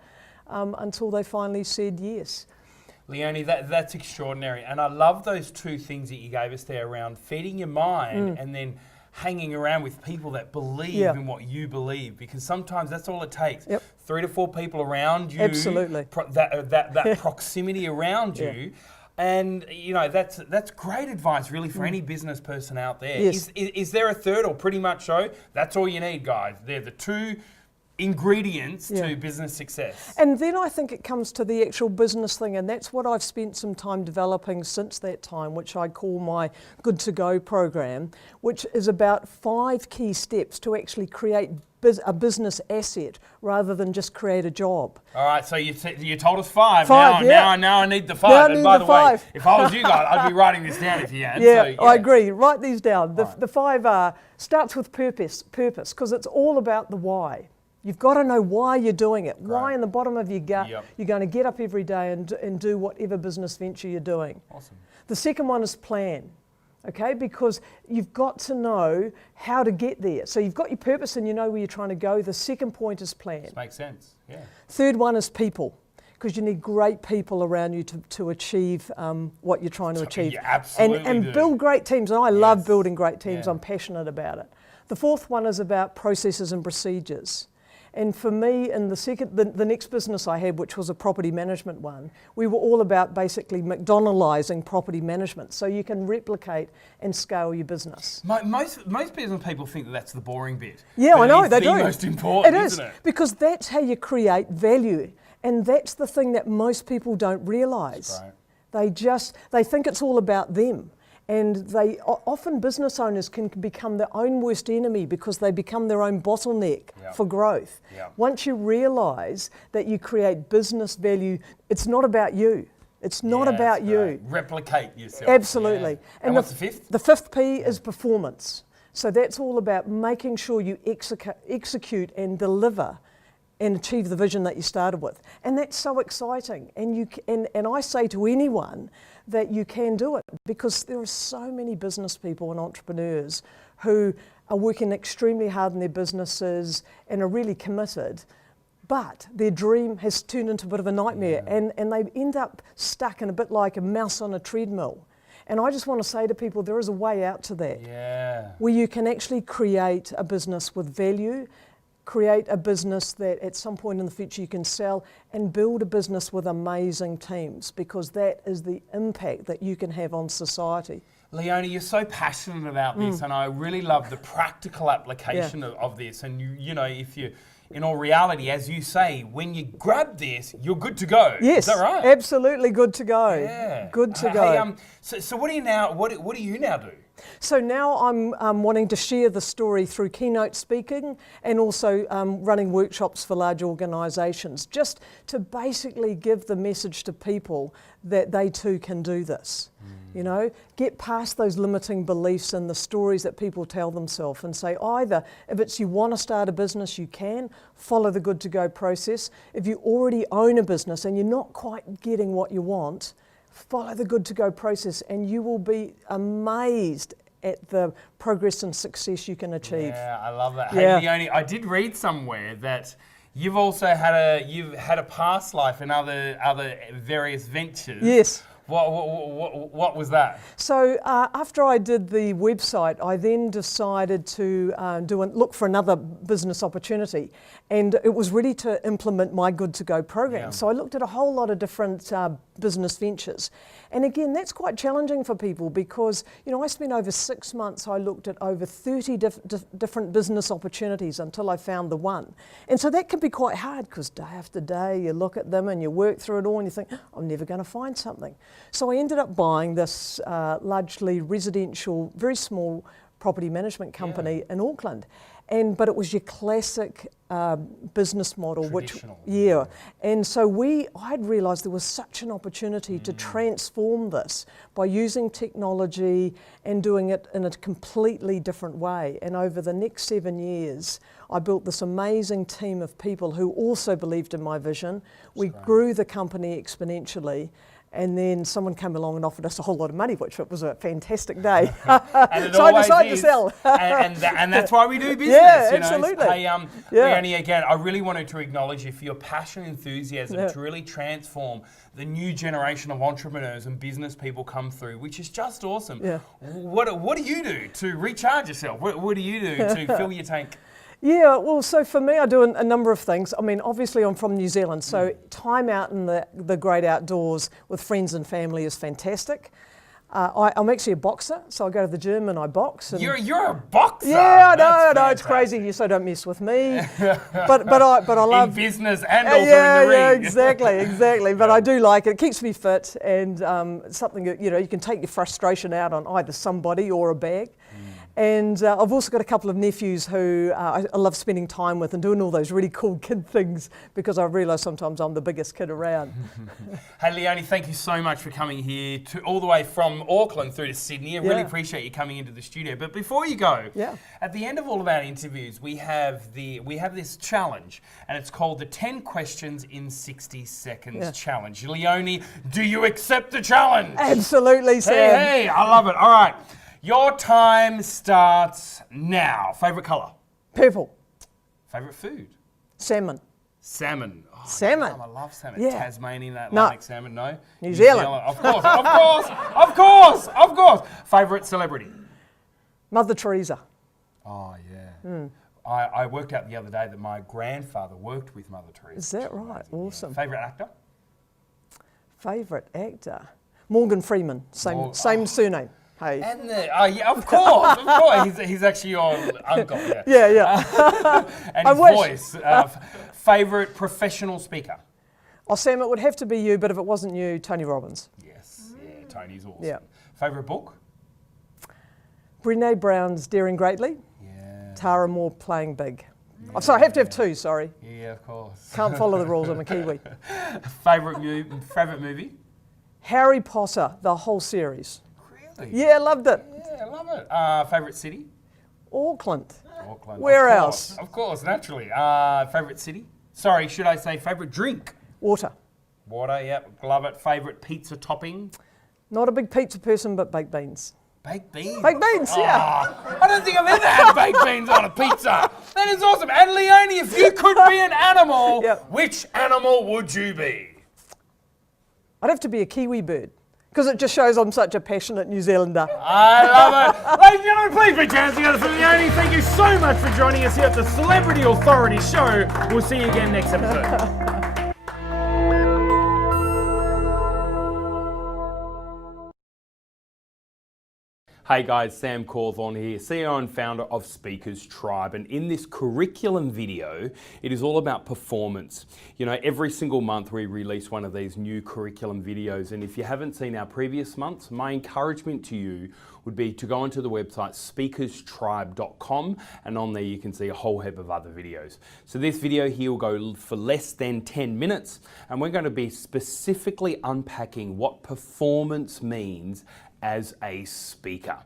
until they finally said yes. Leonie, that's extraordinary. And I love those two things that you gave us there around feeding your mind and then hanging around with people that believe in what you believe, because sometimes that's all it takes. 3 to 4 people around you. Absolutely. That proximity around you. And you know, that's great advice really for any business person out there. Yes. Is there a third, or pretty much so? That's all you need, guys. They're the 2 ingredients to business success. And then I think it comes to the actual business thing, and that's what I've spent some time developing since that time, which I call my Good to Go program, which is about 5 key steps to actually create a business asset rather than just create a job. All right, so you told us 5. Now I need the 5. Now I and need by the the way, 5. if I was you guys, I'd be writing this down if you had. Yeah, So, I agree. Write these down. The 5 are, starts with purpose, because it's all about the why. You've got to know why you're doing it. Why in the bottom of your gut you're going to get up every day and do whatever business venture you're doing. Awesome. The second one is plan. Okay, because you've got to know how to get there. So you've got your purpose and you know where you're trying to go. The second point is plan. This makes sense, yeah. Third one is people, because you need great people around you to achieve what you're trying to achieve. You absolutely and do. Build great teams, and I love building great teams. I'm passionate about it. The fourth one is about processes and procedures. And for me, in the next business I had, which was a property management one, we were all about basically McDonaldizing property management, so you can replicate and scale your business. Most business people think that that's the boring bit. Yeah, but I know, it's they the do. most important, It is, isn't it? because that's how you create value. And that's the thing that most people don't realise. They think it's all about them. And often business owners can become their own worst enemy because they become their own bottleneck for growth. Once you realise that you create business value, it's not about you. It's not about you. Replicate yourself. Absolutely. Yeah. And what's the fifth? The fifth P is performance. So that's all about making sure you execute and deliver and achieve the vision that you started with. And that's so exciting. And I say to anyone that you can do it, because there are so many business people and entrepreneurs who are working extremely hard in their businesses and are really committed, but their dream has turned into a bit of a nightmare, and they end up stuck in a bit like a mouse on a treadmill. And I just want to say to people, there is a way out to that, where you can actually create a business with value, create a business that at some point in the future you can sell, and build a business with amazing teams, because that is the impact that you can have on society. Leonie, you're so passionate about this, and I really love the practical application of this. And you know, if you, in all reality, as you say, when you grab this, you're good to go. Yes, is that right? Absolutely good to go. Yeah, good to go. Hey, so what do you now? What do you now do? So now I'm wanting to share the story through keynote speaking and also running workshops for large organisations, just to basically give the message to people that they too can do this. You know, get past those limiting beliefs and the stories that people tell themselves, and say, either if it's you want to start a business, you can follow the Good to Go process. If you already own a business and you're not quite getting what you want, follow the Good to Go process, and you will be amazed at the progress and success you can achieve. Yeah, I love that. Hey, Leonie, I did read somewhere that you've also had a past life in other various ventures. Yes. What was that? So after I did the website, I then decided to look for another business opportunity, and it was ready to implement my Good to Go program. So I looked at a whole lot of different business ventures, and again, that's quite challenging for people, because I spent over 6 months. I looked at over 30 different business opportunities until I found the one, and so that can be quite hard, because day after day you look at them and you work through it all, and you think, I'm never going to find something. So I ended up buying this largely residential, very small property management company in Auckland. But it was your classic business model, and so I'd realised there was such an opportunity to transform this by using technology and doing it in a completely different way. And over the next 7 years, I built this amazing team of people who also believed in my vision. We grew the company exponentially. And then someone came along and offered us a whole lot of money, which was a fantastic day. So I decided to sell. and that's why we do business. Yeah, absolutely. Hey, Leonie, again, I really wanted to acknowledge you for your passion and enthusiasm to really transform the new generation of entrepreneurs and business people come through, which is just awesome. Yeah. What do you do to recharge yourself? What do you do to fill your tank? Yeah, well, so for me, I do a number of things. I mean, obviously I'm from New Zealand, so time out in the great outdoors with friends and family is fantastic. I'm actually a boxer, so I go to the gym and I box. And you're a boxer? Yeah, I know, it's crazy. You so don't mess with me. but I love... In business and also in the ring. Yeah, exactly. But I do like it. It keeps me fit, and it's something that, you can take your frustration out on either somebody or a bag. And I've also got a couple of nephews who I love spending time with and doing all those really cool kid things, because I realise sometimes I'm the biggest kid around. Hey Leonie, thank you so much for coming here all the way from Auckland through to Sydney. I really appreciate you coming into the studio. But before you go, at the end of all of our interviews, we have this challenge, and it's called the 10 Questions in 60 Seconds Challenge. Leonie, do you accept the challenge? Absolutely, Sam. Hey, I love it. All right. Your time starts now. Favourite colour? Purple. Favourite food? Salmon. Salmon. Oh, salmon. I love salmon. Yeah. Tasmanian Atlantic salmon, no? New Zealand. Of course. Favourite celebrity? Mother Teresa. Oh, yeah. I worked out the other day that my grandfather worked with Mother Teresa. Is that right? Awesome. Favourite actor? Favourite actor? Morgan Freeman. Same surname. Hey. And of course. He's actually your uncle. Yeah. And his voice. Favourite professional speaker? Oh, Sam, it would have to be you, but if it wasn't you, Tony Robbins. Yes, Tony's awesome. Yeah. Favourite book? Brené Brown's Daring Greatly. Yeah. Tara Moore, Playing Big. Oh, sorry, I have to have two, sorry. Yeah, of course. Can't follow the rules, I'm a Kiwi. Favourite movie? Harry Potter, the whole series. Really? Yeah, loved it. Yeah, I love it. Favourite city? Auckland. Auckland. Where else? Of course, naturally. Favourite city? Sorry, should I say favourite drink? Water. Water, yep, love it. Favourite pizza topping? Not a big pizza person, but baked beans. Baked beans? Baked beans, yeah. I don't think I've ever had baked beans on a pizza. That is awesome. And Leonie, if you could be an animal, which animal would you be? I'd have to be a kiwi bird, because it just shows I'm such a passionate New Zealander. I love it. Ladies and gentlemen, please put your hands together for Leonie. Thank you so much for joining us here at the Celebrity Authority Show. We'll see you again next episode. Hey guys, Sam Cawthorn here, CEO and founder of Speakers Tribe, and in this curriculum video, it is all about performance. You know, every single month we release one of these new curriculum videos, and if you haven't seen our previous months, my encouragement to you would be to go onto the website speakerstribe.com, and on there you can see a whole heap of other videos. So this video here will go for less than 10 minutes, and we're going to be specifically unpacking what performance means as a speaker.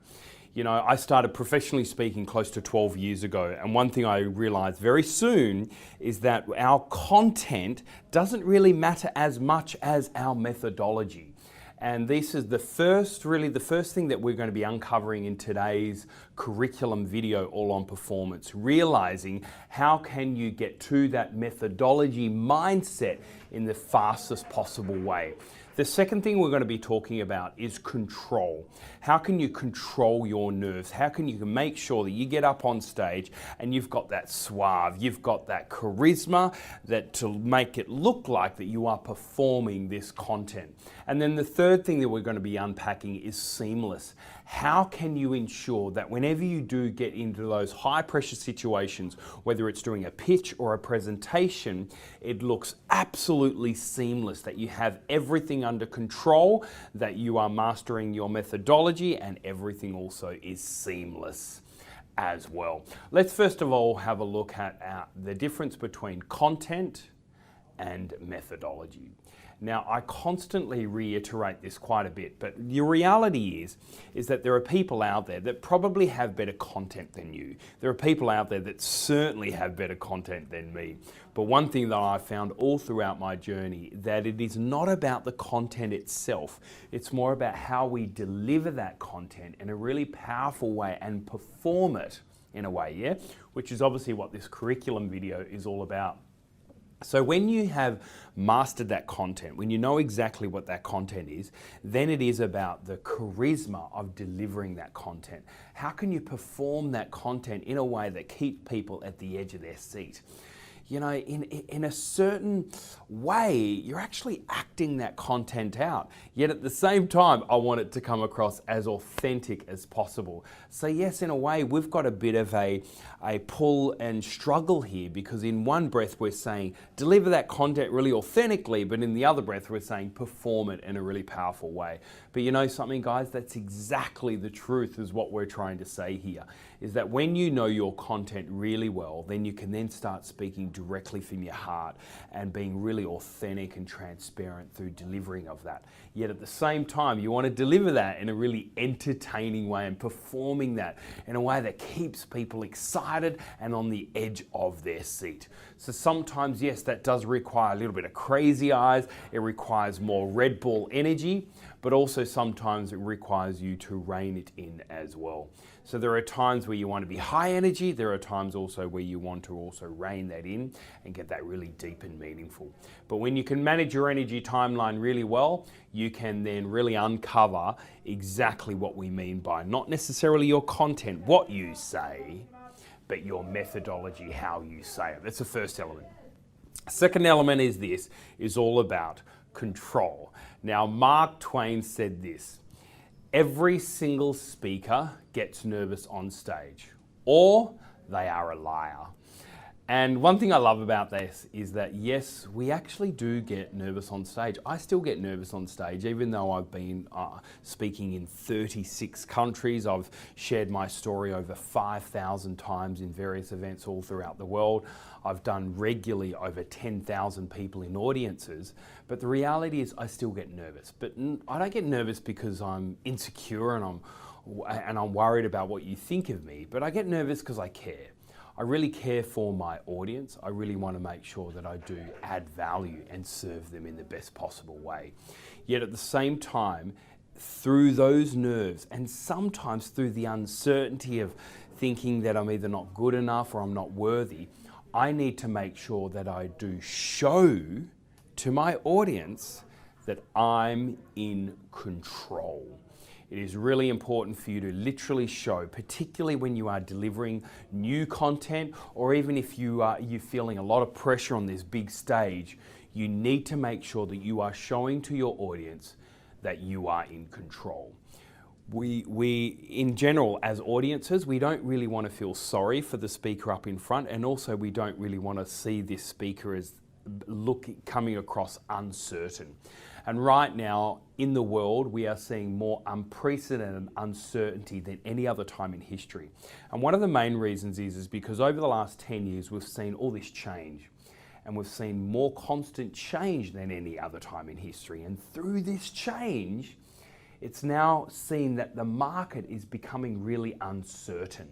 You know, I started professionally speaking close to 12 years ago, and one thing I realized very soon is that our content doesn't really matter as much as our methodology. And this is the first thing that we're going to be uncovering in today's curriculum video, all on performance, realizing how can you get to that methodology mindset in the fastest possible way. The second thing we're going to be talking about is control. How can you control your nerves? How can you make sure that you get up on stage and you've got that suave, you've got that charisma that to make it look like that you are performing this content. And then the third thing that we're going to be unpacking is seamless. How can you ensure that whenever you do get into those high pressure situations, whether it's doing a pitch or a presentation, it looks absolutely seamless, that you have everything under control, that you are mastering your methodology, and everything also is seamless as well. Let's first of all have a look at the difference between content and methodology. Now, I constantly reiterate this quite a bit, but the reality is that there are people out there that probably have better content than you. There are people out there that certainly have better content than me. But one thing that I've found all throughout my journey, that it is not about the content itself. It's more about how we deliver that content in a really powerful way and perform it in a way, yeah? Which is obviously what this curriculum video is all about. So when you have mastered that content, when you know exactly what that content is, then it is about the charisma of delivering that content. How can you perform that content in a way that keeps people at the edge of their seat? You know, in a certain way, you're actually acting that content out. Yet at the same time, I want it to come across as authentic as possible. So yes, in a way, we've got a bit of a pull and struggle here, because in one breath we're saying, deliver that content really authentically, but in the other breath we're saying, perform it in a really powerful way. But you know something, guys, that's exactly the truth, is what we're trying to say here, is that when you know your content really well, then you can then start speaking directly from your heart and being really authentic and transparent through delivering of that. Yet at the same time, you want to deliver that in a really entertaining way and performing that in a way that keeps people excited and on the edge of their seat. So sometimes, yes, that does require a little bit of crazy eyes. It requires more Red Bull energy, but also sometimes it requires you to rein it in as well. So there are times where you want to be high energy. There are times also where you want to also rein that in and get that really deep and meaningful. But when you can manage your energy timeline really well, you can then really uncover exactly what we mean by not necessarily your content, what you say, but your methodology, how you say it. That's the first element. Second element is this, is all about control. Now, Mark Twain said this: every single speaker gets nervous on stage, or they are a liar. And one thing I love about this is that, yes, we actually do get nervous on stage. I still get nervous on stage, even though I've been speaking in 36 countries. I've shared my story over 5,000 times in various events all throughout the world. I've done regularly over 10,000 people in audiences. But the reality is I still get nervous. But I don't get nervous because I'm insecure and I'm worried about what you think of me. But I get nervous because I care. I really care for my audience. I really want to make sure that I do add value and serve them in the best possible way. Yet at the same time, through those nerves and sometimes through the uncertainty of thinking that I'm either not good enough or I'm not worthy, I need to make sure that I do show to my audience that I'm in control. It is really important for you to literally show, particularly when you are delivering new content, or even if you're feeling a lot of pressure on this big stage, you need to make sure that you are showing to your audience that you are in control. We in general, as audiences, we don't really want to feel sorry for the speaker up in front, and also we don't really want to see this speaker as coming across uncertain. And right now in the world, we are seeing more unprecedented uncertainty than any other time in history. And one of the main reasons is because over the last 10 years, we've seen all this change, and we've seen more constant change than any other time in history. And through this change, it's now seen that the market is becoming really uncertain.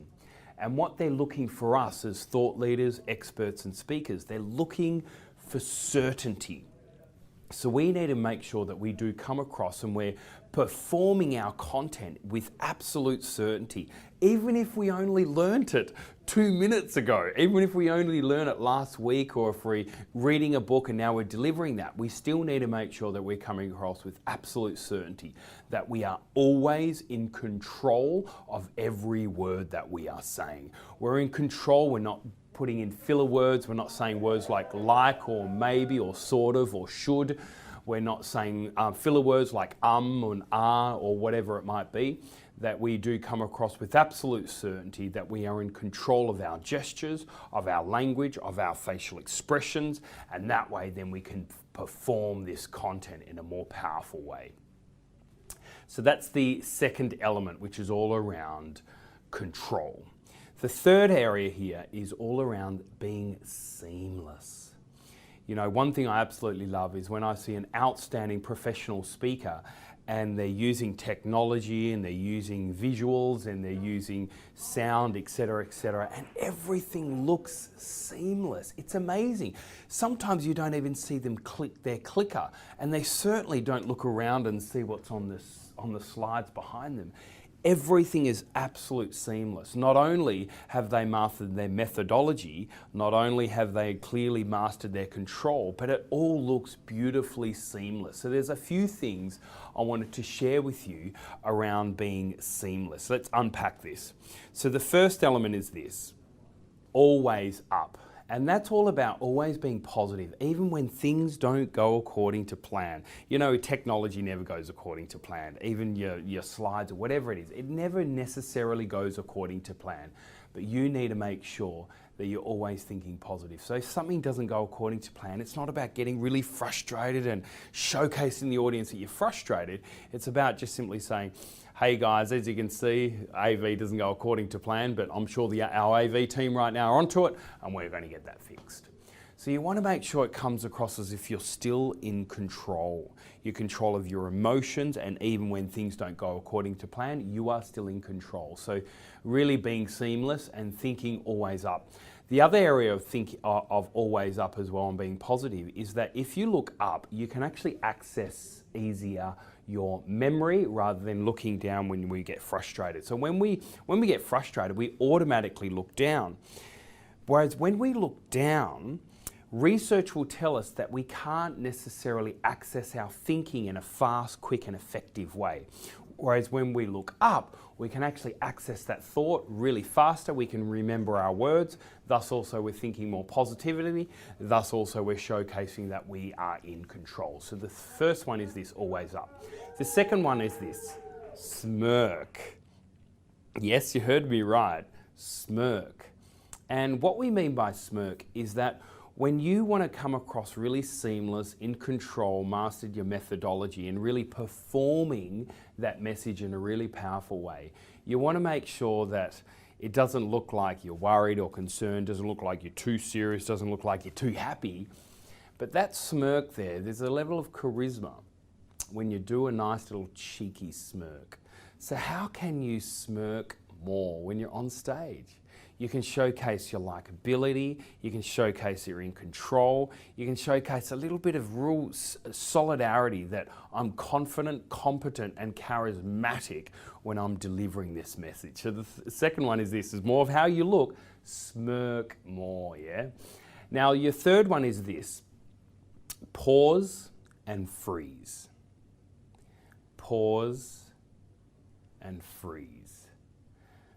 And what they're looking for us as thought leaders, experts and speakers, they're looking for certainty. So we need to make sure that we do come across and we're performing our content with absolute certainty, even if we only learnt it 2 minutes ago, even if we only learned it last week, or if we're reading a book and now we're delivering that, we still need to make sure that we're coming across with absolute certainty, that we are always in control of every word that we are saying. We're in control, we're not putting in filler words, we're not saying words like or maybe or sort of or should. we're not saying filler words like and ah or whatever it might be, that we do come across with absolute certainty that we are in control of our gestures, of our language, of our facial expressions, and that way then we can perform this content in a more powerful way. So that's the second element, which is all around control. The third area here is all around being seamless. You know, one thing I absolutely love is when I see an outstanding professional speaker and they're using technology and they're using visuals and they're using sound, etc., and everything looks seamless. It's amazing. Sometimes you don't even see them click their clicker, and they certainly don't look around and see what's on the slides behind them. Everything is absolute seamless. Not only have they mastered their methodology, not only have they clearly mastered their control, but it all looks beautifully seamless. So there's a few things I wanted to share with you around being seamless. Let's unpack this. So the first element is this: always up. And that's all about always being positive, even when things don't go according to plan. You know, technology never goes according to plan. Even your slides or whatever it is, it never necessarily goes according to plan. But you need to make sure that you're always thinking positive. So if something doesn't go according to plan, it's not about getting really frustrated and showcasing the audience that you're frustrated. It's about just simply saying, hey guys, as you can see, AV doesn't go according to plan, but I'm sure our AV team right now are onto it, and we're going to get that fixed. So you want to make sure it comes across as if you're still in control. You're in control of your emotions, and even when things don't go according to plan, you are still in control. So really being seamless and thinking always up. The other area of always up as well and being positive is that if you look up, you can actually access easier your memory rather than looking down when we get frustrated. So when we get frustrated, we automatically look down. Whereas when we look down, research will tell us that we can't necessarily access our thinking in a fast, quick and effective way. Whereas when we look up, we can actually access that thought really faster. We can remember our words. Thus also we're thinking more positivity. Thus also we're showcasing that we are in control. So the first one is this, always up. The second one is this, smirk. Yes, you heard me right, smirk. And what we mean by smirk is that when you want to come across really seamless, in control, mastered your methodology and really performing that message in a really powerful way, you want to make sure that it doesn't look like you're worried or concerned, doesn't look like you're too serious, doesn't look like you're too happy. But that smirk there's a level of charisma when you do a nice little cheeky smirk. So how can you smirk more when you're on stage? You can showcase your likability, you can showcase you're in control, you can showcase a little bit of real solidarity that I'm confident, competent and charismatic when I'm delivering this message. So the second one is this, is more of how you look, smirk more, yeah? Now your third one is this, pause and freeze. Pause and freeze.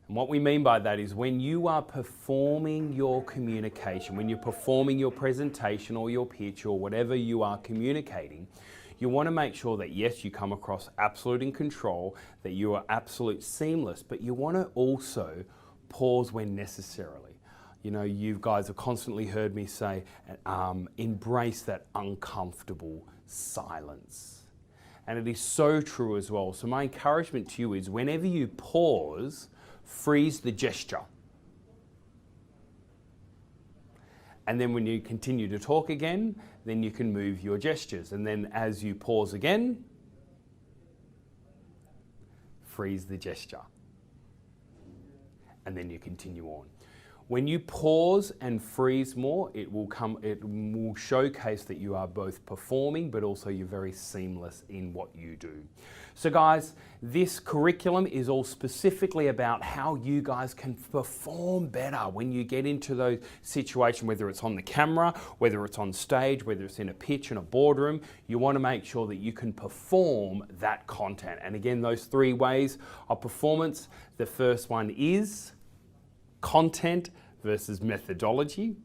And what we mean by that is when you are performing your communication, when you're performing your presentation or your pitch or whatever you are communicating, you want to make sure that yes, you come across absolute in control, that you are absolute seamless, but you want to also pause when necessarily. You know, you guys have constantly heard me say, embrace that uncomfortable silence. And it is so true as well. So my encouragement to you is whenever you pause, freeze the gesture. And then when you continue to talk again, then you can move your gestures. And then as you pause again, freeze the gesture. And then you continue on. When you pause and freeze more, it will showcase that you are both performing, but also you're very seamless in what you do. So guys, this curriculum is all specifically about how you guys can perform better when you get into those situations, whether it's on the camera, whether it's on stage, whether it's in a pitch in a boardroom. You want to make sure that you can perform that content. And again, those three ways of performance, the first one is content versus methodology.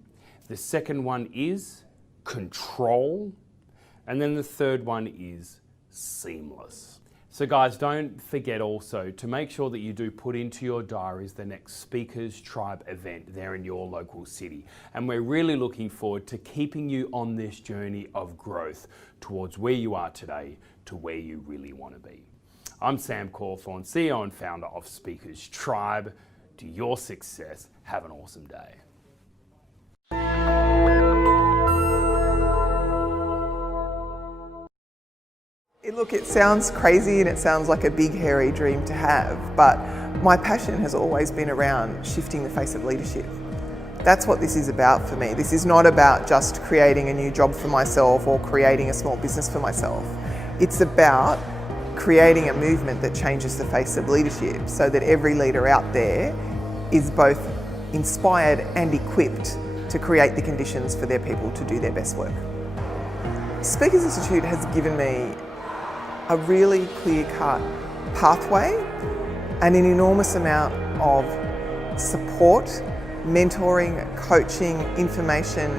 The second one is control. And then the third one is seamless. So guys, don't forget also to make sure that you do put into your diaries the next Speakers Tribe event there in your local city. And we're really looking forward to keeping you on this journey of growth towards where you are today to where you really want to be. I'm Sam Cawthorn, CEO and founder of Speakers Tribe. To your success, have an awesome day. Look, it sounds crazy and it sounds like a big hairy dream to have, but my passion has always been around shifting the face of leadership. That's what this is about for me. This is not about just creating a new job for myself or creating a small business for myself. It's about creating a movement that changes the face of leadership so that every leader out there is both inspired and equipped to create the conditions for their people to do their best work. Speakers Institute has given me a really clear-cut pathway and an enormous amount of support, mentoring, coaching, information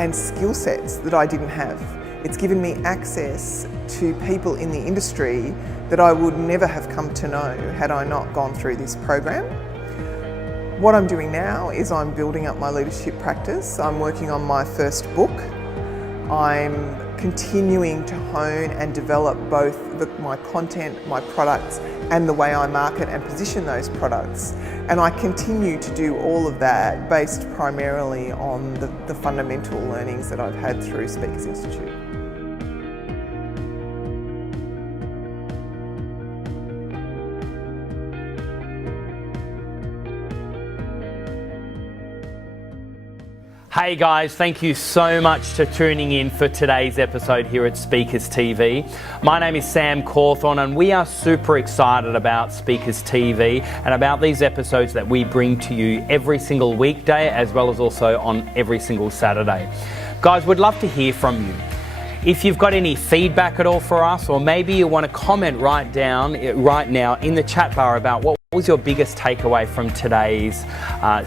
and skill sets that I didn't have. It's given me access to people in the industry that I would never have come to know had I not gone through this program. What I'm doing now is I'm building up my leadership practice. I'm working on my first book. I'm continuing to hone and develop both my content, my products, and the way I market and position those products. And I continue to do all of that based primarily on the fundamental learnings that I've had through Speakers Institute. Hey guys, thank you so much for tuning in for today's episode here at Speakers TV. My name is Sam Cawthorn and we are super excited about Speakers TV and about these episodes that we bring to you every single weekday as well as also on every single Saturday. Guys, we'd love to hear from you. If you've got any feedback at all for us, or maybe you want to comment right now in the chat bar about what was your biggest takeaway from today's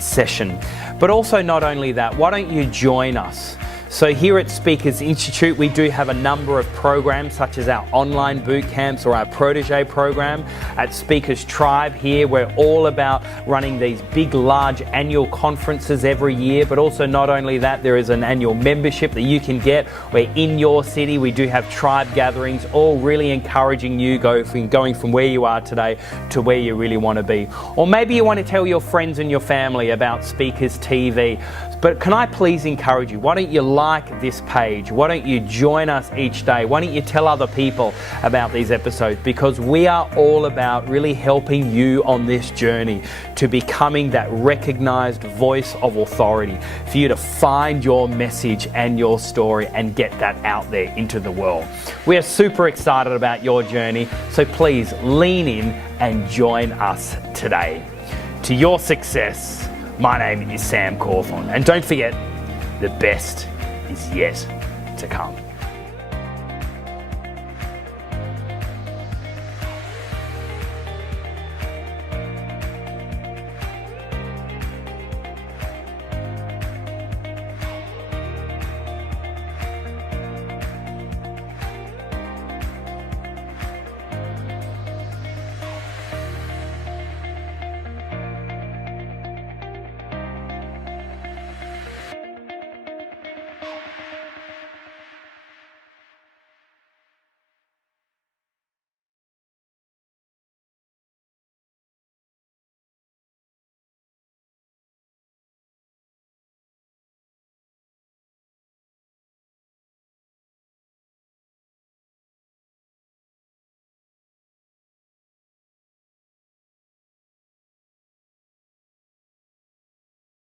session. But also not only that, why don't you join us? So here at Speakers Institute, we do have a number of programs such as our online boot camps or our protege program. At Speakers Tribe here, we're all about running these big, large annual conferences every year, but also not only that, there is an annual membership that you can get where in your city we do have tribe gatherings, all really encouraging you going from where you are today to where you really want to be. Or maybe you want to tell your friends and your family about Speakers TV. But can I please encourage you, why don't you like this page? Why don't you join us each day? Why don't you tell other people about these episodes? Because we are all about really helping you on this journey to becoming that recognized voice of authority, for you to find your message and your story and get that out there into the world. We are super excited about your journey, so please lean in and join us today. To your success, my name is Sam Cawthorn, and don't forget, the best is yet to come.